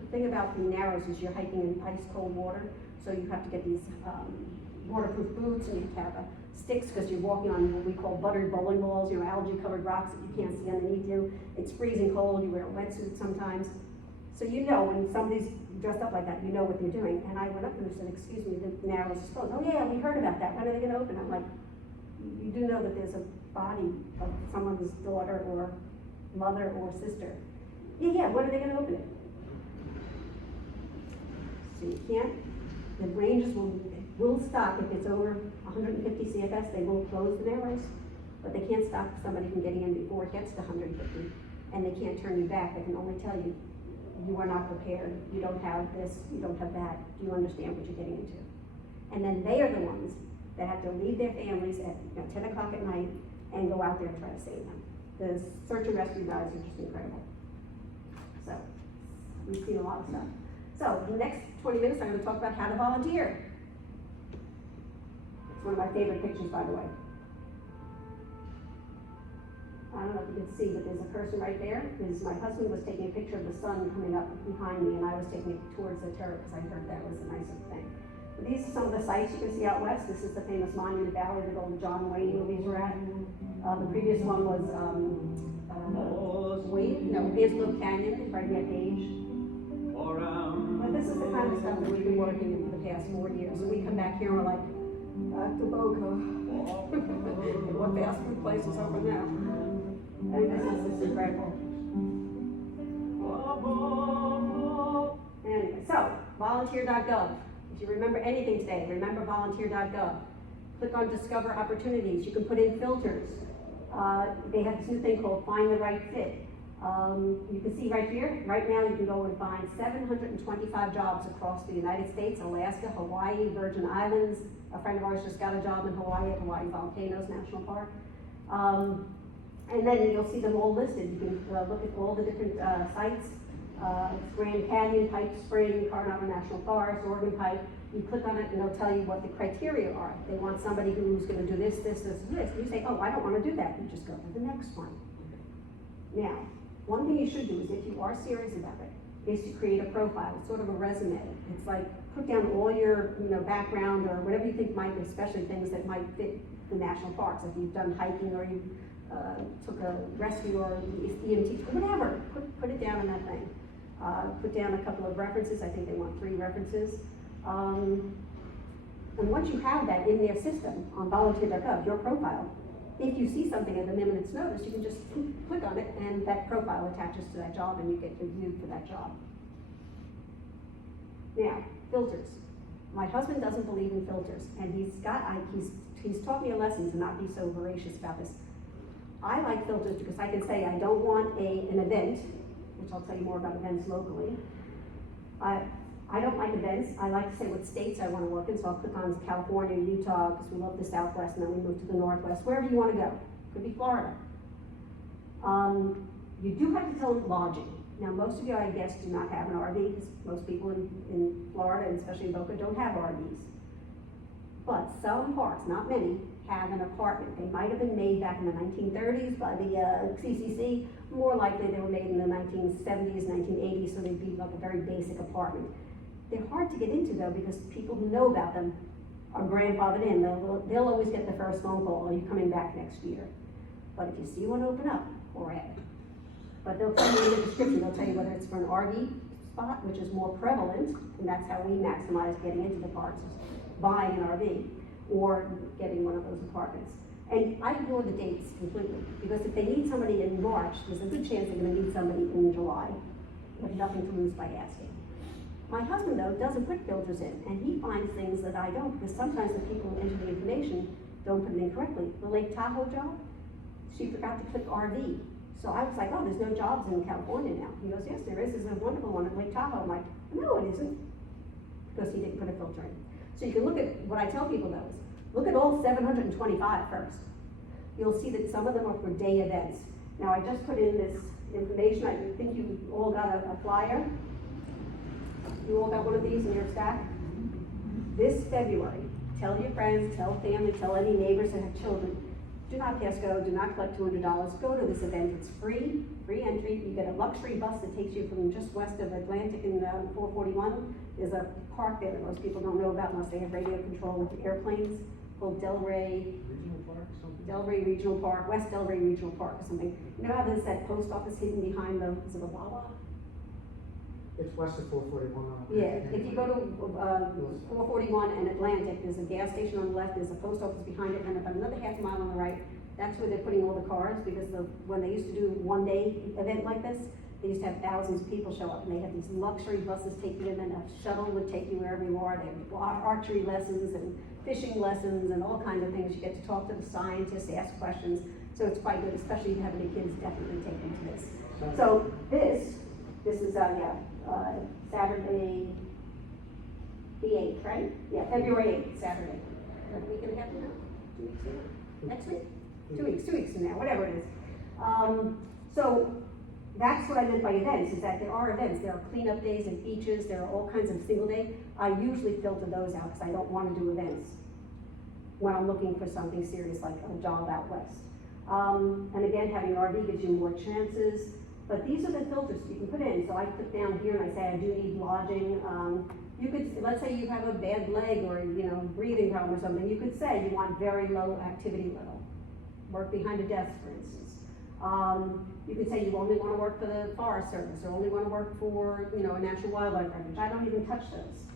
the thing about the Narrows is you're hiking in ice cold water, so you have to get these waterproof boots, and you have to have sticks because you're walking on what we call buttered bowling balls, algae covered rocks that you can't see underneath you. It's freezing cold, you wear a wetsuit sometimes. So you know when somebody's dressed up like that, you know what they're doing. And I went up to them and said, excuse me, the Narrows is closed. Oh yeah, we heard about that, when are they gonna open? I'm like, you do know that there's a body of someone's daughter or mother or sister. Yeah, when are they gonna open it? So you can't, the ranges will stop if it's over 150 CFS, they will close the Narrows, but they can't stop somebody from getting in before it gets to 150, and they can't turn you back. They can only tell you, you are not prepared, you don't have this, you don't have that, do you understand what you're getting into? And then they are the ones that have to leave their families at 10 o'clock at night and go out there and try to save them. The search and rescue guys are just incredible. So, we've seen a lot of stuff. So, in the next 20 minutes, I'm going to talk about how to volunteer. It's one of my favorite pictures, by the way. I don't know if you can see, but there's a person right there. My husband was taking a picture of the sun coming up behind me, and I was taking it towards the turret because I heard that was a nicer thing. But these are some of the sites you can see out west. This is the famous Monument Valley that all the John Wayne movies were at. The previous one was Antelope Canyon, right near Page. But this is the kind of stuff that we've been working in for the past 4 years. And we come back here and we're like, to Boca. What fast food place is open now? I mean, this is incredible. Anyway, so, volunteer.gov. If you remember anything today, remember volunteer.gov. Click on Discover Opportunities. You can put in filters. They have this new thing called Find the Right Fit. You can see right here, right now you can go and find 725 jobs across the United States, Alaska, Hawaii, Virgin Islands. A friend of ours just got a job in Hawaii at Hawaii Volcanoes National Park. And then you'll see them all listed. You can look at all the different sites. Grand Canyon, Pipe Spring, Coronado National Forest, Oregon Pipe. You click on it and they'll tell you what the criteria are. They want somebody who's going to do this, this, this, and this. You say, oh, I don't want to do that. You just go to the next one. Now, one thing you should do is, if you are serious about it, is to create a profile. It's sort of a resume. It's like, put down all your background or whatever you think might, especially things that might fit the national parks. If you've done hiking or you took a rescue or EMT, whatever, put it down in that thing. Put down a couple of references. I think they want 3 references. And once you have that in their system on volunteer.gov, your profile, if you see something at the minute it's noticed, you can just click on it and that profile attaches to that job and you get reviewed for that job. Now, filters. My husband doesn't believe in filters, and he's taught me a lesson to not be so voracious about this. I like filters because I can say I don't want an event, which I'll tell you more about events locally. I don't like events. I like to say what states I want to work in, so I'll click on California, Utah, because we love the Southwest, and then we move to the Northwest, wherever you want to go. Could be Florida. You do have to tell them lodging. Now, most of you, I guess, do not have an RV, because most people in Florida, and especially in Boca, don't have RVs. But some parks, not many, have an apartment. They might have been made back in the 1930s by the CCC. More likely they were made in the 1970s, 1980s, so they'd be like a very basic apartment. They're hard to get into, though, because people who know about them are grandfathered in. They'll always get the first phone call, are you coming back next year? But if you see one open up, hooray. But they'll tell you in the description, they'll tell you whether it's for an RV spot, which is more prevalent, and that's how we maximize getting into the parks, is buying an RV, or getting one of those apartments. And I ignore the dates completely, because if they need somebody in March, there's a good chance they're gonna need somebody in July. You have nothing to lose by asking. My husband, though, doesn't put filters in, and he finds things that I don't, because sometimes the people who enter the information don't put it in correctly. The Lake Tahoe job, she forgot to click RV. So I was like, oh, there's no jobs in California now. He goes, yes, there is. There's a wonderful one at Lake Tahoe. I'm like, no, it isn't, because he didn't put a filter in. So you can look at, what I tell people though is, look at all 725 first. You'll see that some of them are for day events. Now, I just put in this information. I think you all got a flyer. You all got one of these in your stack? This February, tell your friends, tell family, tell any neighbors that have children, do not pass go, do not collect $200, go to this event, it's free entry, you get a luxury bus that takes you from just west of Atlantic in 441, there's a park there that most people don't know about unless they have radio control with the airplanes, called Delray Regional Park, something? Delray Regional Park, West Delray Regional Park or something. You know how there's that post office hidden behind the, is it a Wawa? It's west of 441. Yeah, if you go to 441 and Atlantic, there's a gas station on the left, there's a post office behind it, and about another half mile on the right, that's where they're putting all the cars, because when they used to do one-day event like this, they used to have thousands of people show up, and they had these luxury buses take you in, and a shuttle would take you wherever you are. They have archery lessons and fishing lessons and all kinds of things. You get to talk to the scientists, ask questions, so it's quite good, especially if you have any kids, definitely take them to this. So this is, Saturday, the 8th, right? Yeah, February 8th, Saturday. A week and a half from now? 2 weeks from now? Next week? 2 weeks from now, whatever it is. So that's what I meant by events, is that there are events. There are cleanup days and beaches, there are all kinds of single day. I usually filter those out because I don't want to do events when I'm looking for something serious like a job out west. And again, having an RV gives you more chances. But these are the filters you can put in. So I put down here and I say I do need lodging. You could, let's say you have a bad leg or, breathing problem or something, you could say you want very low activity level. Work behind a desk, for instance. You could say you only want to work for the Forest Service or only want to work for, a National Wildlife Refuge. I don't even touch those.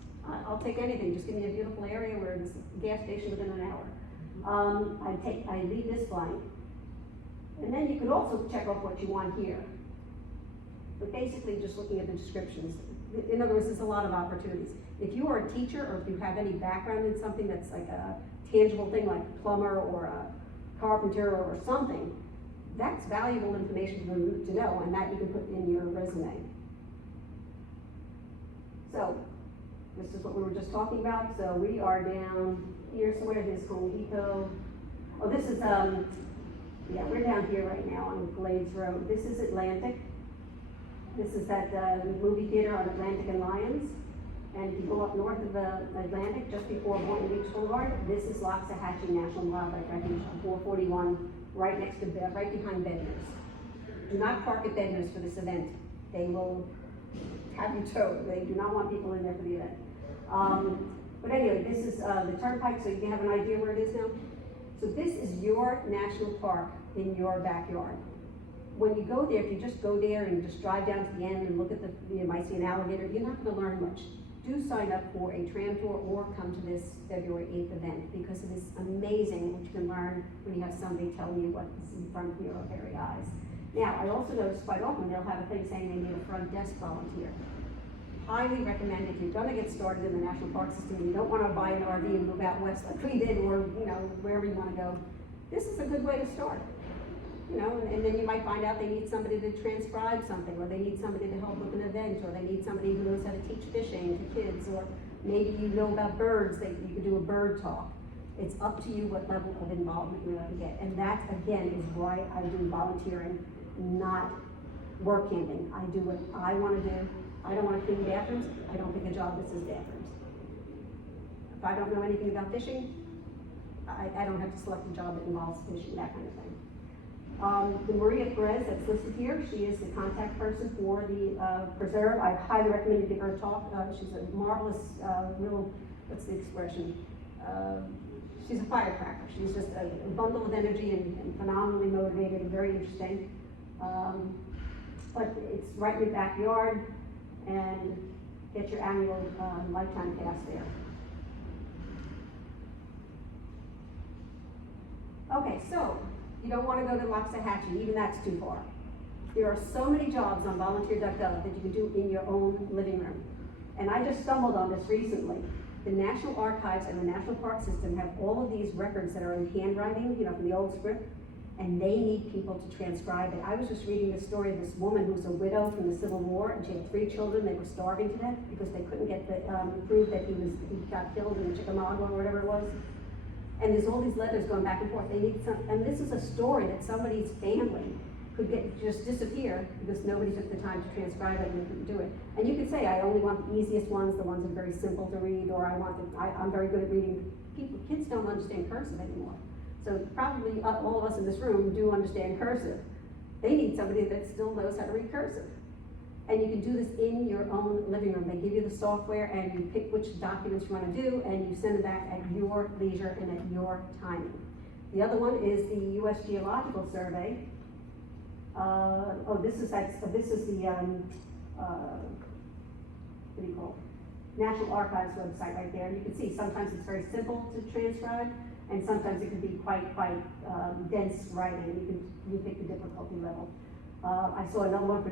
I'll take anything. Just give me a beautiful area where there's a gas station within an hour. I leave this blank. And then you could also check off what you want here. But basically just looking at the descriptions. In other words, there's a lot of opportunities. If you are a teacher or if you have any background in something that's like a tangible thing like a plumber or a carpenter or something, that's valuable information for them to know, and that you can put in your resume. So, this is what we were just talking about. So we are down here, so where is Home Depot? Oh, this is, we're down here right now on Glades Road. This is Atlantic. This is that movie theater on Atlantic and Lyons. And if you go up north of the Atlantic, just before Boynton Beach Boulevard, this is Loxahatchee National Wildlife Refuge on 441, right behind Bednar's. Do not park at Bednar's for this event. They will have you towed. They do not want people in there for the event. But anyway, this is the Turnpike, so you can have an idea where it is now. So this is your national park in your backyard. When you go there, if you just go there and just drive down to the end and look at you might see an alligator, you're not going to learn much. Do sign up for a tram tour or come to this February 8th event, because it is amazing what you can learn when you have somebody telling you what is in front of your very eyes. Now, I also notice quite often they'll have a thing saying they need a front desk volunteer. Highly recommend if you're going to get started in the national park system and you don't want to buy an RV and move out west like we did, or wherever you want to go, this is a good way to start. And then you might find out they need somebody to transcribe something, or they need somebody to help with an event, or they need somebody who knows how to teach fishing to kids, or maybe you know about birds, you could do a bird talk. It's up to you what level of involvement you want to get. And that, again, is why I do volunteering, not work handing. I do what I want to do. I don't want to clean bathrooms. I don't pick a job that says bathrooms. If I don't know anything about fishing, I don't have to select a job that involves fishing, that kind of thing. The Maria Perez that's listed here, she is the contact person for the preserve. I highly recommend you give her a talk. She's a marvelous, what's the expression? She's a firecracker. She's just a bundle of energy and phenomenally motivated and very interesting. But it's right in your backyard, and get your annual lifetime pass there. Okay, so you don't want to go to Loxahatchee, even that's too far. There are so many jobs on volunteer.gov that you can do in your own living room. And I just stumbled on this recently. The National Archives and the National Park System have all of these records that are in handwriting, you know, from the old script, and they need people to transcribe it. I was just reading the story of this woman who's a widow from the Civil War, and she had 3 children. They were starving to death because they couldn't get the proof that he got killed in Chickamauga or whatever it was. And there's all these letters going back and forth. They need some, and this is a story that somebody's family could just disappear because nobody took the time to transcribe it and they couldn't do it. And you could say, I only want the easiest ones, the ones that are very simple to read, or I'm very good at reading. Kids don't understand cursive anymore. So probably all of us in this room do understand cursive. They need somebody that still knows how to read cursive. And you can do this in your own living room. They give you the software and you pick which documents you want to do and you send it back at your leisure and at your timing. The other one is the U.S. Geological Survey. This is the, what do you call it? National Archives website right there. You can see sometimes it's very simple to transcribe and sometimes it can be quite dense writing. You pick the difficulty level. I saw another one for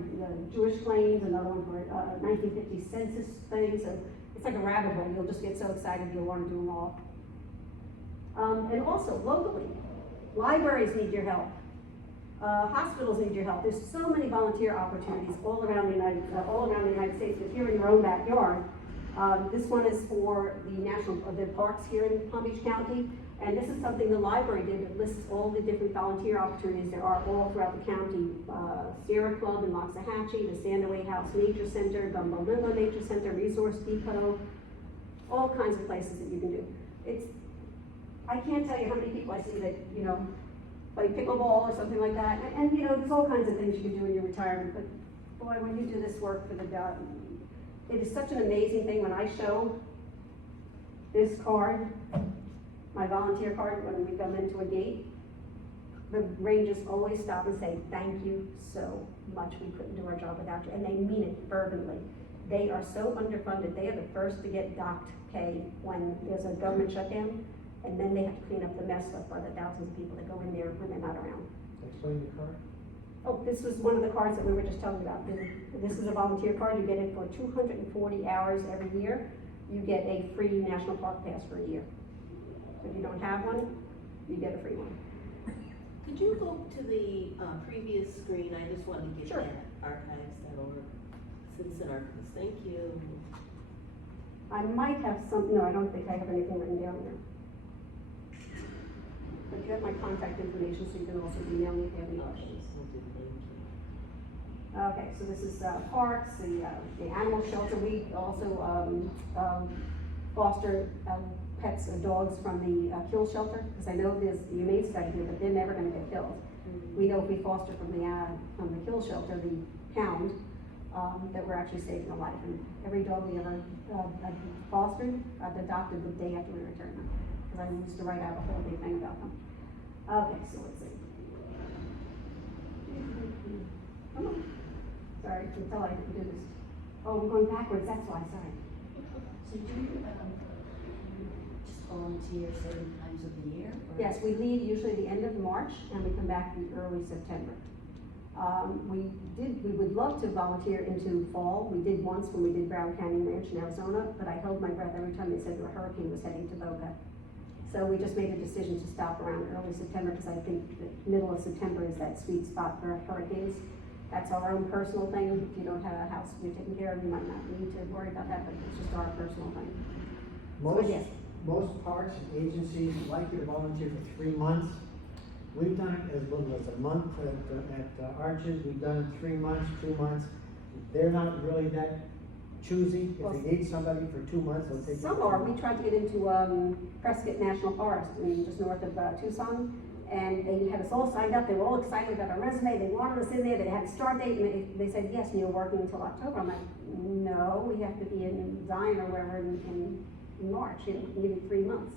Jewish claims, another one for 1950 census things. So it's like a rabbit hole. You'll just get so excited you'll want to do them all. And also locally, libraries need your help. Hospitals need your help. There's so many volunteer opportunities all around the United States. But here in your own backyard, this one is for the parks here in Palm Beach County. And this is something the library did. It lists all the different volunteer opportunities there are all throughout the county. Sierra Club in Loxahatchee, the Sandaway House Nature Center, Gumbalilla Nature Center, Resource Depot, all kinds of places that you can do. I can't tell you how many people I see that, you know, play pickleball or something like that. And you know, there's all kinds of things you can do in your retirement. But boy, when you do this work for the God, it is such an amazing thing when I show this card, my volunteer card, when we come into a gate, the rangers always stop and say, thank you so much. We couldn't do our job without you. And they mean it fervently. They are so underfunded. They are the first to get docked pay when there's a government shutdown. And then they have to clean up the mess left by the thousands of people that go in there when they're not around. Explain the card. Oh, this was one of the cards that we were just talking about. This is a volunteer card. You get it for 240 hours every year. You get a free national park pass for a year. So if you don't have one, you get a free one. Could you go to the previous screen? I just wanted to get Sure. that archives.org, citizen archives. Thank you. I might have some, no, I don't think I have anything written down there. But you have my contact information, so you can also email me if you have any questions. Okay, so this is parks, the animal shelter. We also foster pets or dogs from the kill shelter, because I know there's the humane society here, but they're never going to get killed. We know if we foster from the kill shelter, the hound, that we're actually saving a life. And every dog we ever fostered, adopted the day after we returned them, because I used to write out a whole big thing about them. Okay, so let's see. Come on. Sorry, I can tell I didn't do this. Oh, we're going backwards, that's why, sorry. So do you, just volunteer certain times of the year? Or? Yes, we leave usually the end of March and we come back in early September. We would love to volunteer into fall. We did once when we did Brown Canyon Ranch in Arizona, but I held my breath every time they said a hurricane was heading to Boca. So we just made a decision to stop around early September because I think the middle of September is that sweet spot for hurricanes. That's our own personal thing. If you don't have a house you're taking care of, you might not need to worry about that, but it's just our personal thing. Yes. Most parks and agencies like you to volunteer for 3 months. We've done it as little as a month at Arches. We've done it 3 months, 2 months. They're not really that choosy. If they need somebody for 2 months, they'll take. Some are. We tried to get into Prescott National Forest, just north of Tucson, and they had us all signed up. They were all excited about our resume. They wanted us in there. They had a start date, and they said, yes, and you're working until October. I'm like, no, we have to be in Zion or wherever in March, maybe 3 months,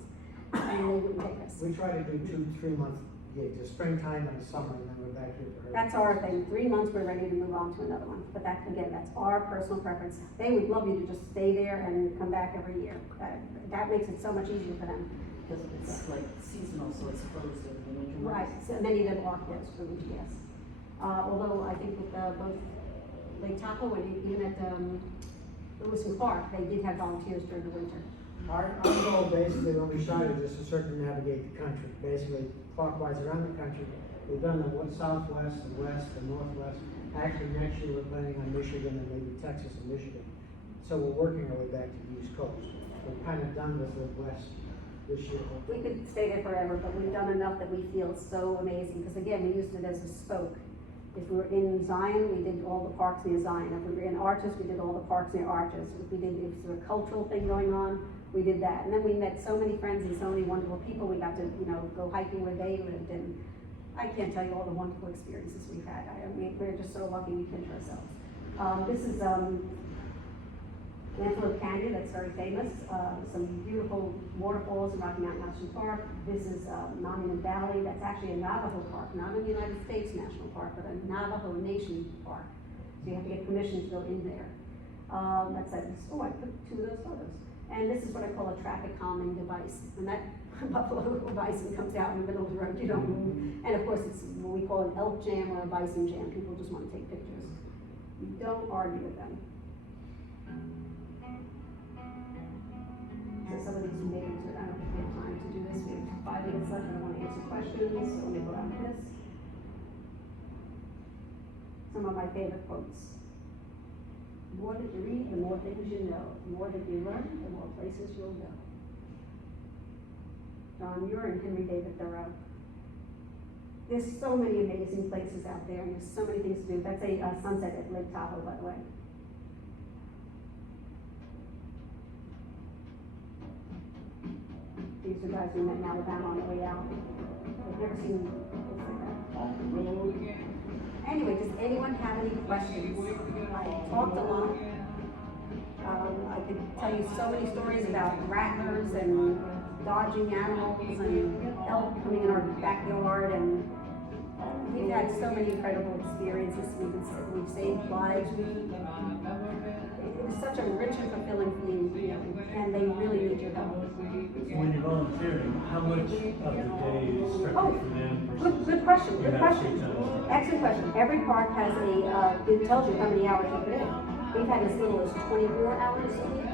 and they wouldn't take us. We try to do 2-3 months gigs, the springtime and the summer, and then we're back here for her. That's our thing. 3 months, we're ready to move on to another one. But that, again, that's our personal preference. They would love you to just stay there and come back every year. That makes it so much easier for them. Because it's like seasonal, so it's closed over the winter months. Right, so many of them are closed for winter, yes. Although I think with both Lake Tahoe and even at Lewis and Clark, they did have volunteers during the winter. Our goal basically, when we started, is to circumnavigate the country, basically clockwise around the country. We've done the southwest, the west, the northwest. Actually, next year, we're planning on Michigan and maybe Texas and Michigan. So we're working our way back to the East Coast. We're kind of done with the west this year. We could stay there forever, but we've done enough that we feel so amazing, because again, we used it as a spoke. If we were in Zion, we did all the parks near Zion. If we were in Arches, we did all the parks near Arches. If there was a cultural thing going on, we did that. And then we met so many friends and so many wonderful people. We got to, go hiking where they lived, and I can't tell you all the wonderful experiences we've had. I mean, we're just so lucky we pinch ourselves. This is Antelope Canyon, that's very famous. Some beautiful waterfalls in Rocky Mountain National Park. This is Monument Valley, that's actually a Navajo park, not a United States National Park, but a Navajo Nation park. So you have to get permission to go in there. That's I put 2 of those photos. And this is what I call a traffic calming device. And that buffalo bison comes out in the middle of the road, you don't move. And of course, it's what we call an elk jam or a bison jam. People just want to take pictures. You don't argue with them. So some of these we made into it. I don't think we have time to do this. We have 5 minutes left. I want to answer questions, so let me go out with this. Some of my favorite quotes. The more that you read, the more things you know. The more that you learn, the more places you'll go. John Muir and Henry David Thoreau. There's so many amazing places out there, and there's so many things to do. That's a sunset at Lake Tahoe, by the way. These are guys we met in Alabama on the way out. I've never seen things like that. On the road again. Anyway, does anyone have any questions? I talked a lot. I could tell you so many stories about rattlers and dodging animals and elk coming in our backyard, and we've had so many incredible experiences. We've saved lives. It was such a rich and fulfilling feeling, and they really need your help. When you're volunteering, how much of the day is strictly for them versus? Good question, you good have question. free time? Excellent question. Every park has it tells you how many hours you put in. We've had as little as 24 hours a week,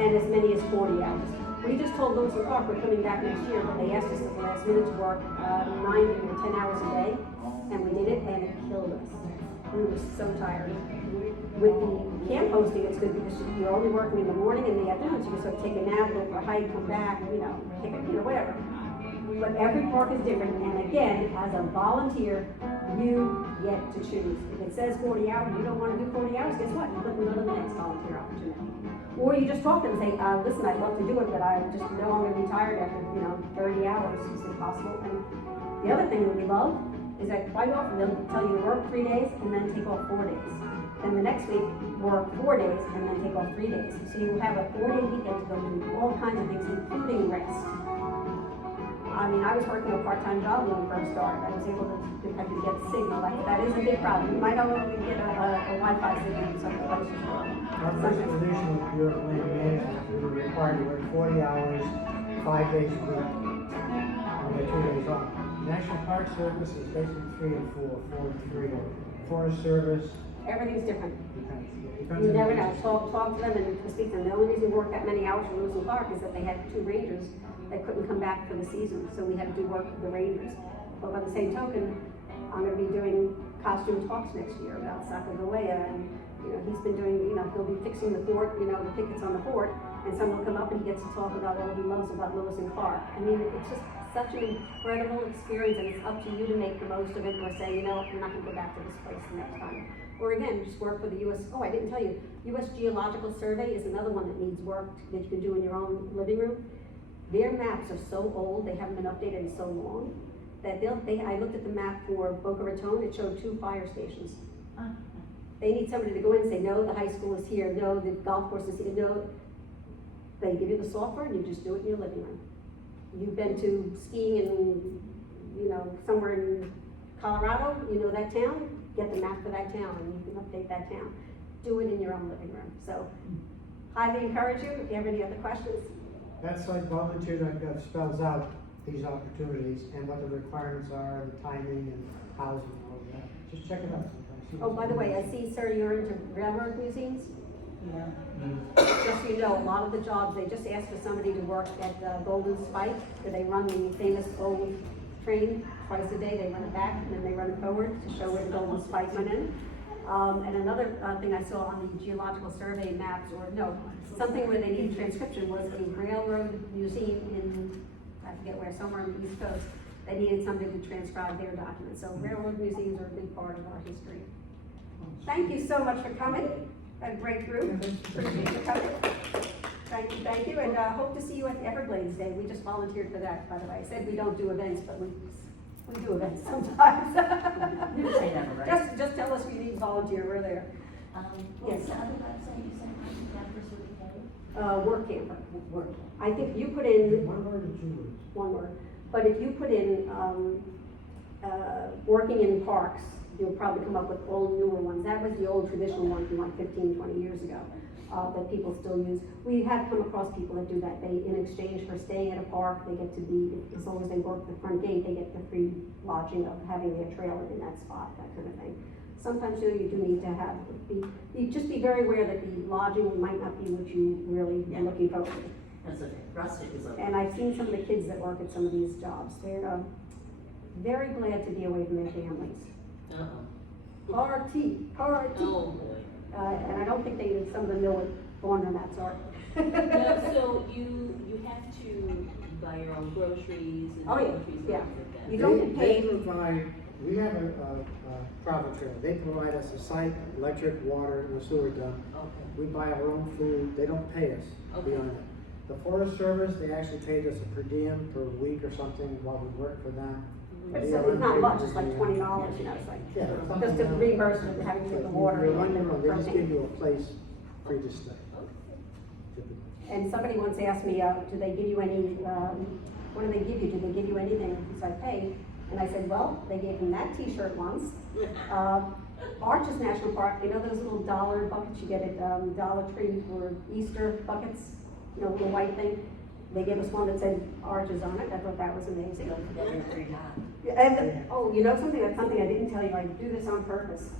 and as many as 40 hours. We just told Lewis and Clark we're coming back next year, but they asked us at the last minute to work 9 or 10 hours a day, and we did it, and it killed us. We were so tired. With the camp hosting, it's good because you're only working in the morning and the afternoon, so you sort of take a nap, go for a hike, come back, take a, whatever. But every park is different, and again, as a volunteer, you get to choose. If it says 40 hours, you don't want to do 40 hours, guess what? You click on the next volunteer opportunity. Or you just talk to them and say, listen, I'd love to do it, but I just know I'm going to be tired after, 30 hours. Is it possible? And the other thing that we love is that quite often they'll tell you to work 3 days and then take off 4 days. And the next week, work 4 days and then take off 3 days. So you have a 4-day weekend to go do all kinds of things, including rest. I mean, I was working a part-time job when we first started. I was able to, if I could get signal, that is a big problem. You might not only get a Wi-Fi signal in some places. Our first position with Bureau of Land Management, we were required to work 40 hours, 5 days a week. We had 2 days off. National Park Service is basically 3 and 4, 4 and 3. Forest Service, Everything's different. depends You on never the know. agency. Talk to them and speak to them. The only reason we worked that many hours for Lewis and Clark is that they had 2 rangers that couldn't come back for the season, so we had to do work for the rangers. But by the same token, I'm going to be doing costume talks next year about Sacagawea, and he's been doing, he'll be fixing the fort, the pickets on the fort, and someone will come up and he gets to talk about all he loves about Lewis and Clark. I mean, it's just such an incredible experience, and it's up to you to make the most of it, or say, I'm not going to go back to this place the next time. Or again, just work for the I didn't tell you, U.S. Geological Survey is another one that needs work that you can do in your own living room. Their maps are so old, they haven't been updated in so long, that I looked at the map for Boca Raton, it showed 2 fire stations. They need somebody to go in and say, no, the high school is here, no, the golf course is here, no. They give you the software and you just do it in your living room. You've been to skiing in, somewhere in Colorado, that town, get the map for that town and you can update that town. Do it in your own living room. So, highly encourage you. If you have any other questions, That's like volunteer.gov spells out these opportunities and what the requirements are, the timing and housing and all of that. Just check it out sometime. See oh, what's by the way, I available. see, sir, you're into railroad museums. Just so you know, a lot of the jobs, they just ask for somebody to work at Golden Spike, where they run the famous Golden train twice a day. They run it back and then they run it forward to show where the Golden Spike went in. And another thing I saw on the geological survey maps, or no, something where they needed transcription was a railroad museum in, I forget where, somewhere on the East Coast. They needed somebody to transcribe their documents. So railroad museums are a big part of our history. Thank you so much for coming. A great group. Appreciate you coming. Thank you, and hope to see you at the Everglades Day. We just volunteered for that, by the way. I said we don't do events, but we do events sometimes. You didn't say that, right? Just tell us you need a volunteer, we're there. What's the other website you said, campers with a K? Work camper. Work. I think you put in One word or 2 words? one word, but if you put in, working in parks, you'll probably come up with all newer ones. That was the old traditional one from like 15, 20 years ago, that people still use. We have come across people that do that. They, in exchange for staying at a park, they get to be, as long as they work the front gate, they get the free lodging of having their trailer in that spot, that kind of thing. Sometimes, you know, you do need to have, just be very aware that the lodging might not be what you really are looking for. That's okay, rustic is okay. And I've seen some of the kids that work at some of these jobs. They're very glad to be away from their families. Party. Oh, boy. And I don't think some of them know what laundromats are. No, so you have to buy your own groceries and Oh, yeah, groceries and yeah. things like that. You don't get They paid. provide, we have a profit trailer. They provide us a site, electric, water, and a sewer done. Okay. We buy our own food. They don't pay us Okay. beyond that. The Forest Service, they actually paid us a per diem per week or something while we worked for them. It's not much, it's like $20, you know, it's like, Yeah, just to something reimburse them for having to get the water. You're on and your own. They just propane. give you a place for you to stay. typically. And somebody once asked me, do they give you any, what do they give you? Do they give you anything besides pay? And I said, well, they gave me that t-shirt once. Arches National Park, you know those little dollar buckets you get at Dollar Tree or Easter buckets? You know, little white thing? They gave us one that said Arches on it. I thought that was amazing. And, oh, you know something? That's something I didn't tell you. I do this on purpose.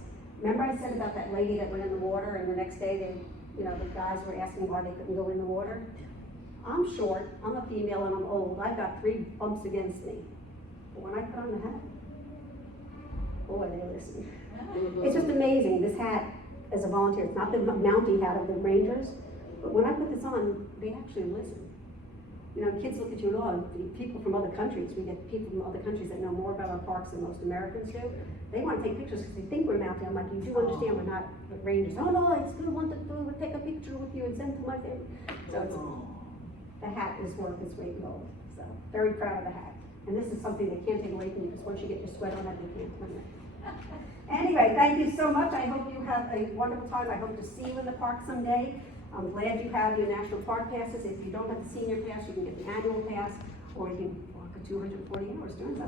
Remember I said about that lady that went in the water and the next day they, you know, the guys were asking why they couldn't go in the water? I'm short, I'm a female and I'm old. I've got 3 bumps against me. But when I put on the hat, boy, they listen. It's just amazing, this hat as a volunteer. It's not the mounting hat of the Rangers, but when I put this on, they actually listen. You know, kids look at you and all, people from other countries, we get people from other countries that know more about our parks than most Americans do. They want to take pictures because they think we're mounted. I'm like, you do understand we're not Rangers. Oh no, I still want to take a picture with you and send to my family. So it's, the hat is worth its weight in gold. So very proud of the hat. And this is something they can't take away from you because once you get your sweat on it, they can't clean it. Anyway, thank you so much. I hope you have a wonderful time. I hope to see you in the park someday. I'm glad you have your national park passes. If you don't have the senior pass, you can get the annual pass, or you can walk a 240 hours doing that.